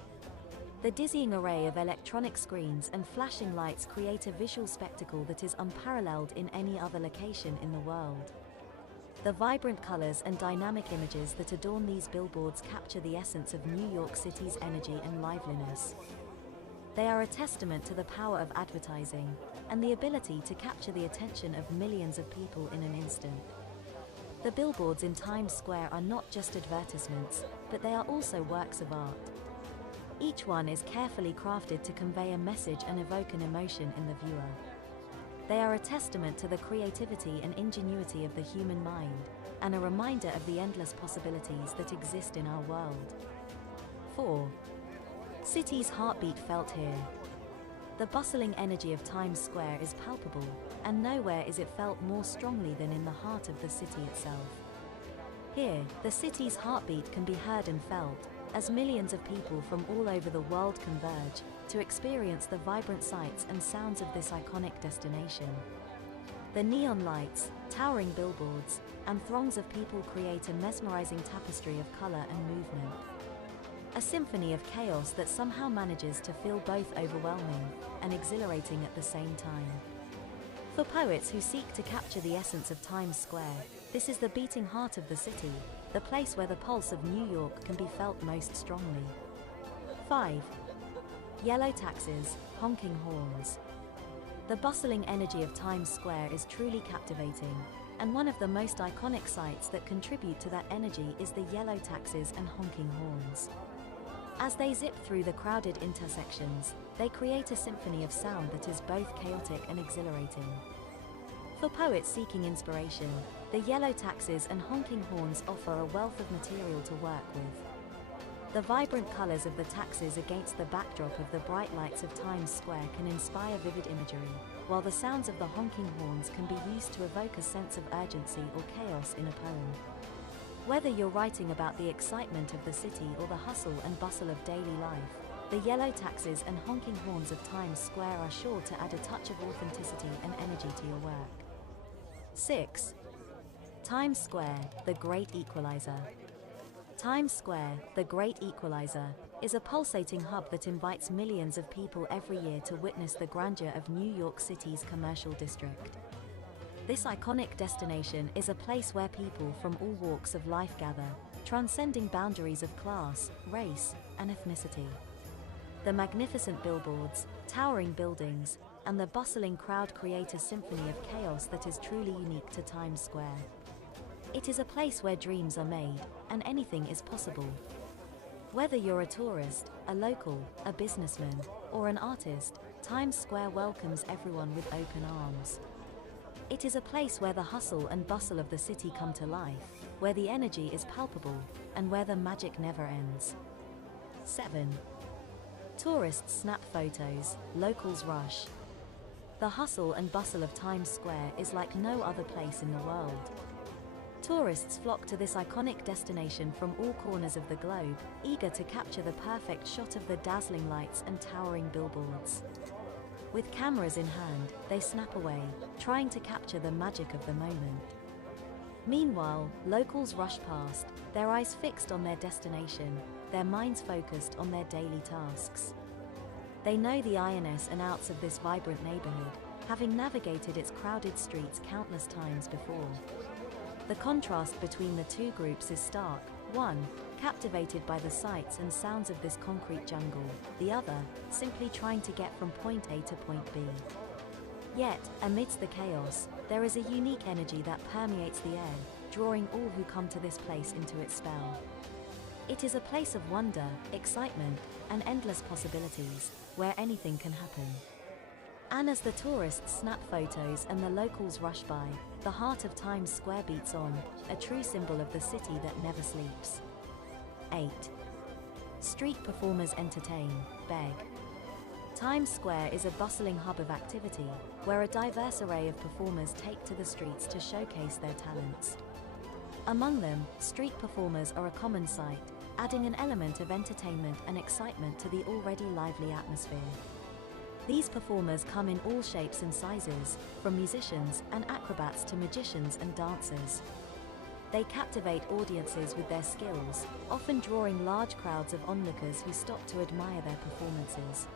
The dizzying array of electronic screens and flashing lights create a visual spectacle that is unparalleled in any other location in the world. The vibrant colors and dynamic images that adorn these billboards capture the essence of New York City's energy and liveliness. They are a testament to the power of advertising and the ability to capture the attention of millions of people in an instant. The billboards in Times Square are not just advertisements, but they are also works of art. Each one is carefully crafted to convey a message and evoke an emotion in the viewer. They are a testament to the creativity and ingenuity of the human mind, and a reminder of the endless possibilities that exist in our world. 4. City's heartbeat felt here. The bustling energy of Times Square is palpable, and nowhere is it felt more strongly than in the heart of the city itself. Here, the city's heartbeat can be heard and felt, as millions of people from all over the world converge to experience the vibrant sights and sounds of this iconic destination. The neon lights, towering billboards, and throngs of people create a mesmerizing tapestry of color and movement. A symphony of chaos that somehow manages to feel both overwhelming and exhilarating at the same time. For poets who seek to capture the essence of Times Square, this is the beating heart of the city, the place where the pulse of New York can be felt most strongly. 5. Yellow taxis, honking horns. The bustling energy of Times Square is truly captivating, and one of the most iconic sights that contribute to that energy is the yellow taxis and honking horns. As they zip through the crowded intersections, they create a symphony of sound that is both chaotic and exhilarating. For poets seeking inspiration, the yellow taxis and honking horns offer a wealth of material to work with. The vibrant colors of the taxis against the backdrop of the bright lights of Times Square can inspire vivid imagery, while the sounds of the honking horns can be used to evoke a sense of urgency or chaos in a poem. Whether you're writing about the excitement of the city or the hustle and bustle of daily life, the yellow taxis and honking horns of Times Square are sure to add a touch of authenticity and energy to your work. 6. Times Square, the Great Equalizer. Times Square, the Great Equalizer, is a pulsating hub that invites millions of people every year to witness the grandeur of New York City's commercial district. This iconic destination is a place where people from all walks of life gather, transcending boundaries of class, race, and ethnicity. The magnificent billboards, towering buildings, and the bustling crowd create a symphony of chaos that is truly unique to Times Square. It is a place where dreams are made, and anything is possible. Whether you're a tourist, a local, a businessman, or an artist, Times Square welcomes everyone with open arms. It is a place where the hustle and bustle of the city come to life, where the energy is palpable, and where the magic never ends. 7. Tourists snap photos, locals rush. The hustle and bustle of Times Square is like no other place in the world. Tourists flock to this iconic destination from all corners of the globe, eager to capture the perfect shot of the dazzling lights and towering billboards. With cameras in hand, they snap away, trying to capture the magic of the moment. Meanwhile, locals rush past, their eyes fixed on their destination, their minds focused on their daily tasks. They know the ins and outs of this vibrant neighborhood, having navigated its crowded streets countless times before. The contrast between the two groups is stark: one, captivated by the sights and sounds of this concrete jungle, the other, simply trying to get from point A to point B. Yet, amidst the chaos, there is a unique energy that permeates the air, drawing all who come to this place into its spell. It is a place of wonder, excitement, and endless possibilities, where anything can happen. And as the tourists snap photos and the locals rush by, the heart of Times Square beats on, a true symbol of the city that never sleeps. 8. Street performers entertain, beg. Times Square is a bustling hub of activity, where a diverse array of performers take to the streets to showcase their talents. Among them, street performers are a common sight, adding an element of entertainment and excitement to the already lively atmosphere. These performers come in all shapes and sizes, from musicians and acrobats to magicians and dancers. They captivate audiences with their skills, often drawing large crowds of onlookers who stop to admire their performances.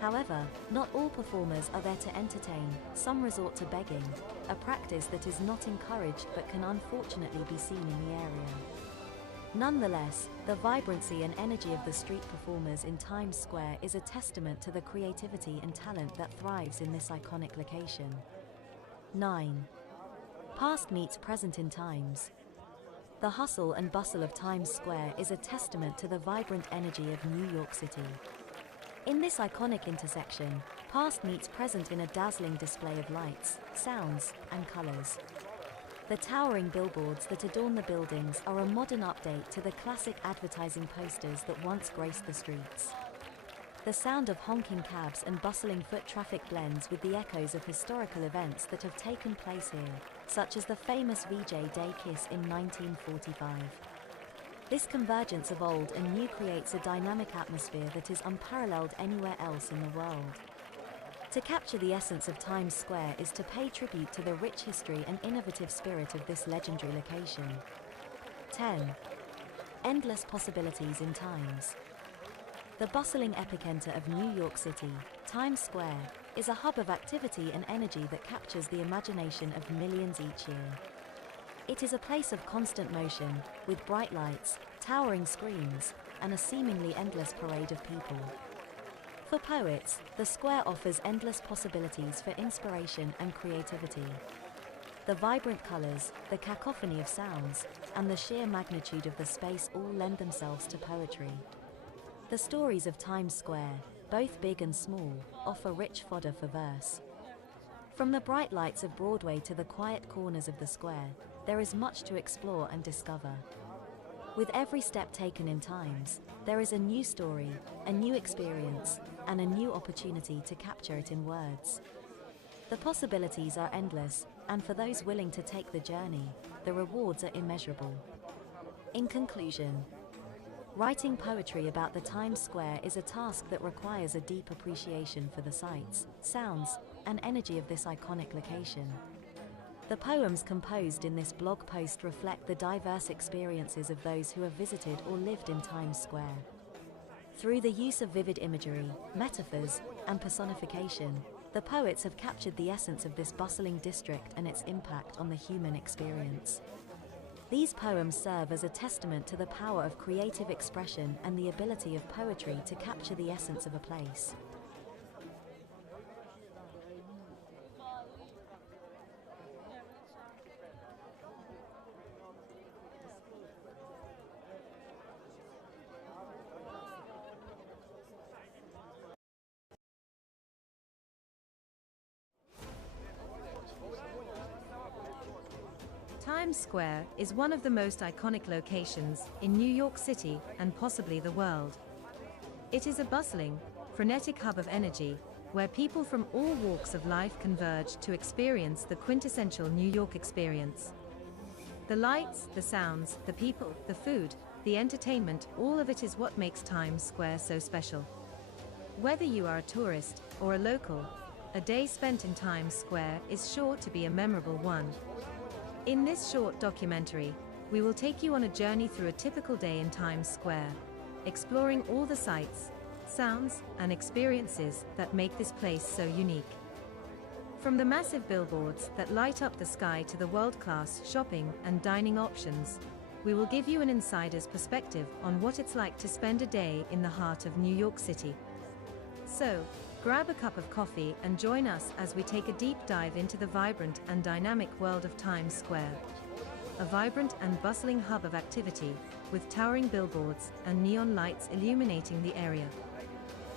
However, not all performers are there to entertain. Some resort to begging, a practice that is not encouraged but can unfortunately be seen in the area. Nonetheless, the vibrancy and energy of the street performers in Times Square is a testament to the creativity and talent that thrives in this iconic location. 9. Past meets present in Times. The hustle and bustle of Times Square is a testament to the vibrant energy of New York City. In this iconic intersection, past meets present in a dazzling display of lights, sounds, and colors. The towering billboards that adorn the buildings are a modern update to the classic advertising posters that once graced the streets. The sound of honking cabs and bustling foot traffic blends with the echoes of historical events that have taken place here, such as the famous VJ Day Kiss in 1945. This convergence of old and new creates a dynamic atmosphere that is unparalleled anywhere else in the world. To capture the essence of Times Square is to pay tribute to the rich history and innovative spirit of this legendary location. 10. Endless possibilities in Times. The bustling epicenter of New York City, Times Square, is a hub of activity and energy that captures the imagination of millions each year. It is a place of constant motion, with bright lights, towering screens, and a seemingly endless parade of people. For poets, the square offers endless possibilities for inspiration and creativity. The vibrant colors, the cacophony of sounds, and the sheer magnitude of the space all lend themselves to poetry. The stories of Times Square, both big and small, offer rich fodder for verse. From the bright lights of Broadway to the quiet corners of the square, there is much to explore and discover. With every step taken in Times, there is a new story, a new experience, and a new opportunity to capture it in words. The possibilities are endless, and for those willing to take the journey, the rewards are immeasurable. In conclusion, writing poetry about the Times Square is a task that requires a deep appreciation for the sights, sounds, and energy of this iconic location. The poems composed in this blog post reflect the diverse experiences of those who have visited or lived in Times Square. Through the use of vivid imagery, metaphors, and personification, the poets have captured the essence of this bustling district and its impact on the human experience. These poems serve as a testament to the power of creative expression and the ability of poetry to capture the essence of a place. Times Square is one of the most iconic locations in New York City and possibly the world. It is a bustling, frenetic hub of energy where people from all walks of life converge to experience the quintessential New York experience. The lights, the sounds, the people, the food, the entertainment, all of it is what makes Times Square so special. Whether you are a tourist or a local, a day spent in Times Square is sure to be a memorable one. In this short documentary, we will take you on a journey through a typical day in Times Square, exploring all the sights, sounds, and experiences that make this place so unique. From the massive billboards that light up the sky to the world-class shopping and dining options, we will give you an insider's perspective on what it's like to spend a day in the heart of New York City. So, grab a cup of coffee and join us as we take a deep dive into the vibrant and dynamic world of Times Square. A vibrant and bustling hub of activity, with towering billboards and neon lights illuminating the area.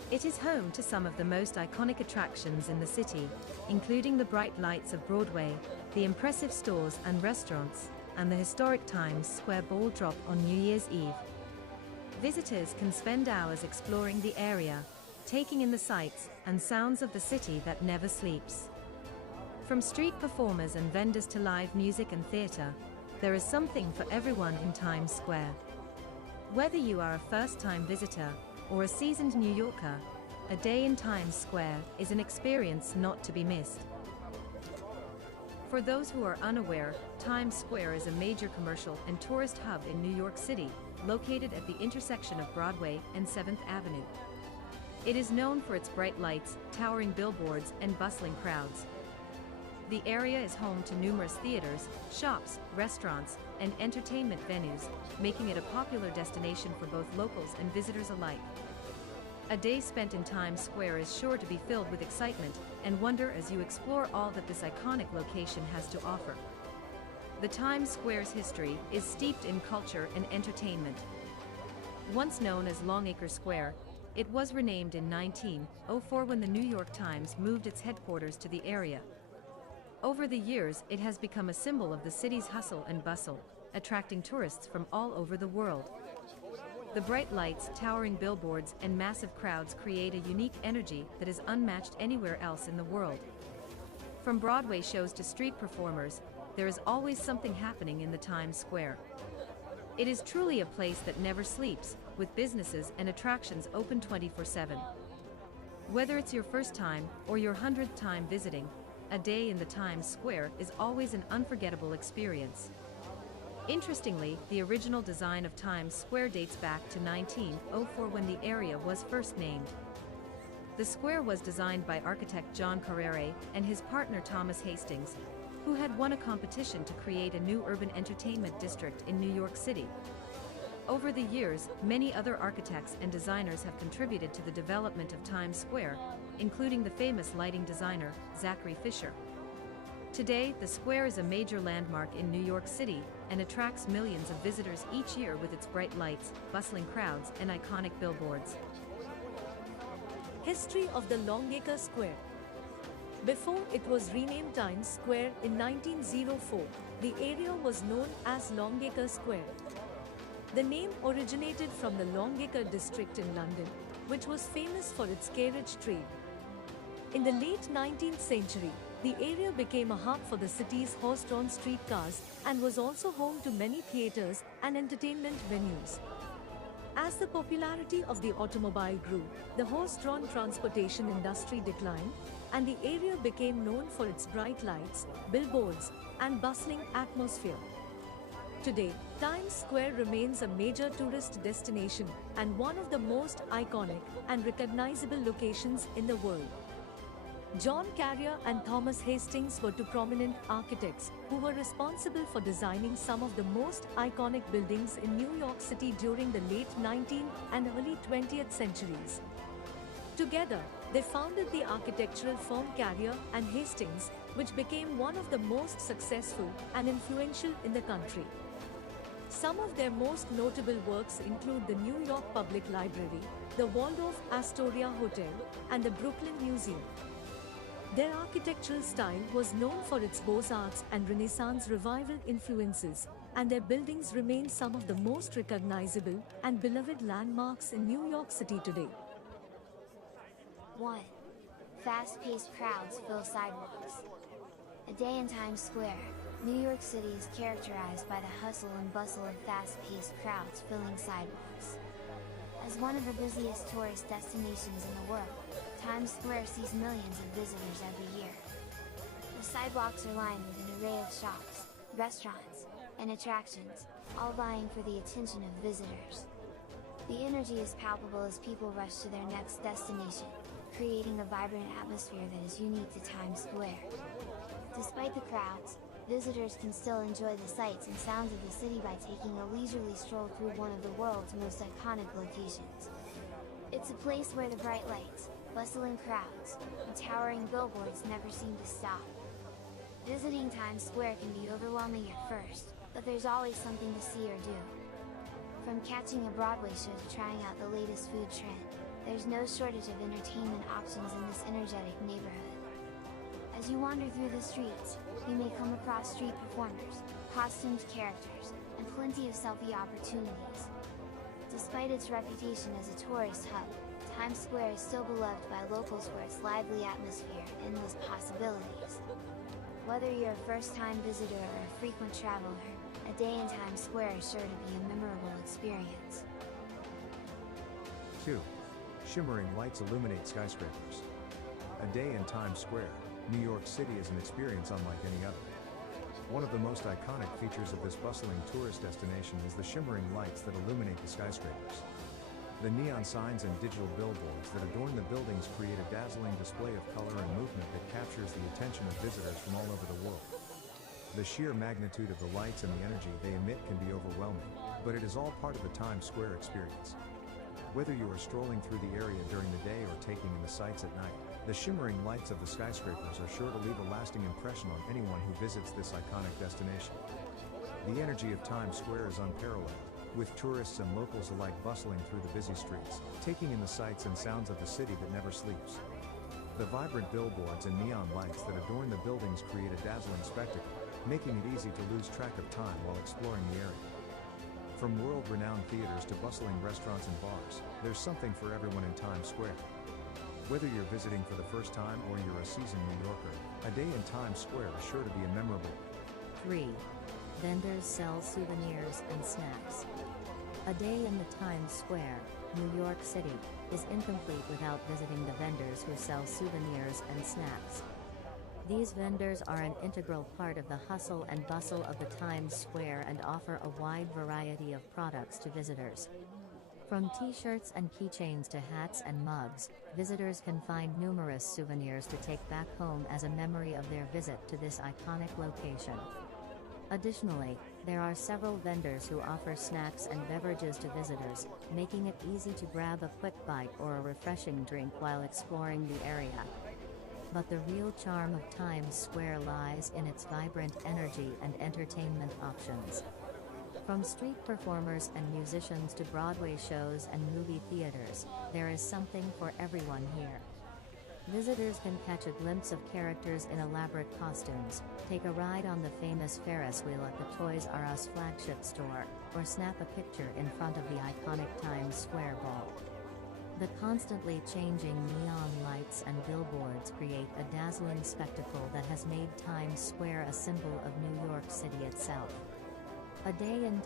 It is home to some of the most iconic attractions in the city, including the bright lights of Broadway, the impressive stores and restaurants, and the historic Times Square ball drop on New Year's Eve. Visitors can spend hours exploring the area, taking in the sights and sounds of the city that never sleeps. From street performers and vendors to live music and theater, there is something for everyone in Times Square. Whether you are a first-time visitor or a seasoned New Yorker, a day in Times Square is an experience not to be missed. For those who are unaware, Times Square is a major commercial and tourist hub in New York City, located at the intersection of Broadway and 7th Avenue. It is known for its bright lights, towering billboards, and bustling crowds. The area is home to numerous theaters, shops, restaurants, and entertainment venues, making it a popular destination for both locals and visitors alike. A day spent in Times Square is sure to be filled with excitement and wonder as you explore all that this iconic location has to offer. The Times Square's history is steeped in culture and entertainment. Once known as Longacre Square, it was renamed in 1904 when the New York Times moved its headquarters to the area. Over the years, it has become a symbol of the city's hustle and bustle, attracting tourists from all over the world. The bright lights, towering billboards, and massive crowds create a unique energy that is unmatched anywhere else in the world. From Broadway shows to street performers, there is always something happening in the Times Square. It is truly a place that never sleeps, with businesses and attractions open 24/7. Whether it's your first time or your 100th time visiting, a day in the Times Square is always an unforgettable experience. Interestingly, the original design of Times Square dates back to 1904 when the area was first named. The square was designed by architect John Carrere and his partner Thomas Hastings, who had won a competition to create a new urban entertainment district in New York City. Over the years, many other architects and designers have contributed to the development of Times Square, including the famous lighting designer, Zachary Fisher. Today, the square is a major landmark in New York City and attracts millions of visitors each year with its bright lights, bustling crowds, and iconic billboards. History of the Longacre Square. Before it was renamed Times Square in 1904, the area was known as Longacre Square. The name originated from the Longacre district in London, which was famous for its carriage trade. In the late 19th century, the area became a hub for the city's horse-drawn streetcars and was also home to many theaters and entertainment venues. As the popularity of the automobile grew, the horse-drawn transportation industry declined, and the area became known for its bright lights, billboards, and bustling atmosphere. Today, Times Square remains a major tourist destination and one of the most iconic and recognizable locations in the world. John Carrier and Thomas Hastings were two prominent architects who were responsible for designing some of the most iconic buildings in New York City during the late 19th and early 20th centuries. Together, they founded the architectural firm Carrier and Hastings, which became one of the most successful and influential in the country. Some of their most notable works include the New York Public Library, the Waldorf Astoria Hotel, and the Brooklyn Museum. Their architectural style was known for its Beaux-Arts and Renaissance revival influences, and their buildings remain some of the most recognizable and beloved landmarks in New York City today. 1. Fast-paced crowds fill sidewalks. A day in Times Square, New York City is characterized by the hustle and bustle of fast-paced crowds filling sidewalks. As one of the busiest tourist destinations in the world, Times Square sees millions of visitors every year. The sidewalks are lined with an array of shops, restaurants, and attractions, all vying for the attention of visitors. The energy is palpable as people rush to their next destination, creating a vibrant atmosphere that is unique to Times Square. Despite the crowds, visitors can still enjoy the sights and sounds of the city by taking a leisurely stroll through one of the world's most iconic locations. It's a place where the bright lights, bustling crowds, and towering billboards never seem to stop. Visiting Times Square can be overwhelming at first, but there's always something to see or do. From catching a Broadway show to trying out the latest food trend, there's no shortage of entertainment options in this energetic neighborhood. As you wander through the streets, you may come across street performers, costumed characters, and plenty of selfie opportunities. Despite its reputation as a tourist hub, Times Square is still beloved by locals for its lively atmosphere and endless possibilities. Whether you're a first-time visitor or a frequent traveler, a day in Times Square is sure to be a memorable experience. 2. Shimmering lights illuminate skyscrapers. A day in Times Square, New York City is an experience unlike any other. One of the most iconic features of this bustling tourist destination is the shimmering lights that illuminate the skyscrapers. The neon signs and digital billboards that adorn the buildings create a dazzling display of color and movement that captures the attention of visitors from all over the world. The sheer magnitude of the lights and the energy they emit can be overwhelming, but it is all part of the Times Square experience. Whether you are strolling through the area during the day or taking in the sights at night, the shimmering lights of the skyscrapers are sure to leave a lasting impression on anyone who visits this iconic destination. The energy of Times Square is unparalleled, with tourists and locals alike bustling through the busy streets, taking in the sights and sounds of the city that never sleeps. The vibrant billboards and neon lights that adorn the buildings create a dazzling spectacle, making it easy to lose track of time while exploring the area. From world-renowned theaters to bustling restaurants and bars, there's something for everyone in Times Square. Whether you're visiting for the first time or you're a seasoned New Yorker, a day in Times Square is sure to be a memorable. 3. Vendors sell souvenirs and snacks. A day in the Times Square, New York City, is incomplete without visiting the vendors who sell souvenirs and snacks. These vendors are an integral part of the hustle and bustle of the Times Square and offer a wide variety of products to visitors. From t-shirts and keychains to hats and mugs, visitors can find numerous souvenirs to take back home as a memory of their visit to this iconic location. Additionally, there are several vendors who offer snacks and beverages to visitors, making it easy to grab a quick bite or a refreshing drink while exploring the area. But the real charm of Times Square lies in its vibrant energy and entertainment options. From street performers and musicians to Broadway shows and movie theaters, there is something for everyone here. Visitors can catch a glimpse of characters in elaborate costumes, take a ride on the famous Ferris wheel at the Toys R Us flagship store, or snap a picture in front of the iconic Times Square Ball. The constantly changing neon lights and billboards create a dazzling spectacle that has made Times Square a symbol of New York City itself. A day in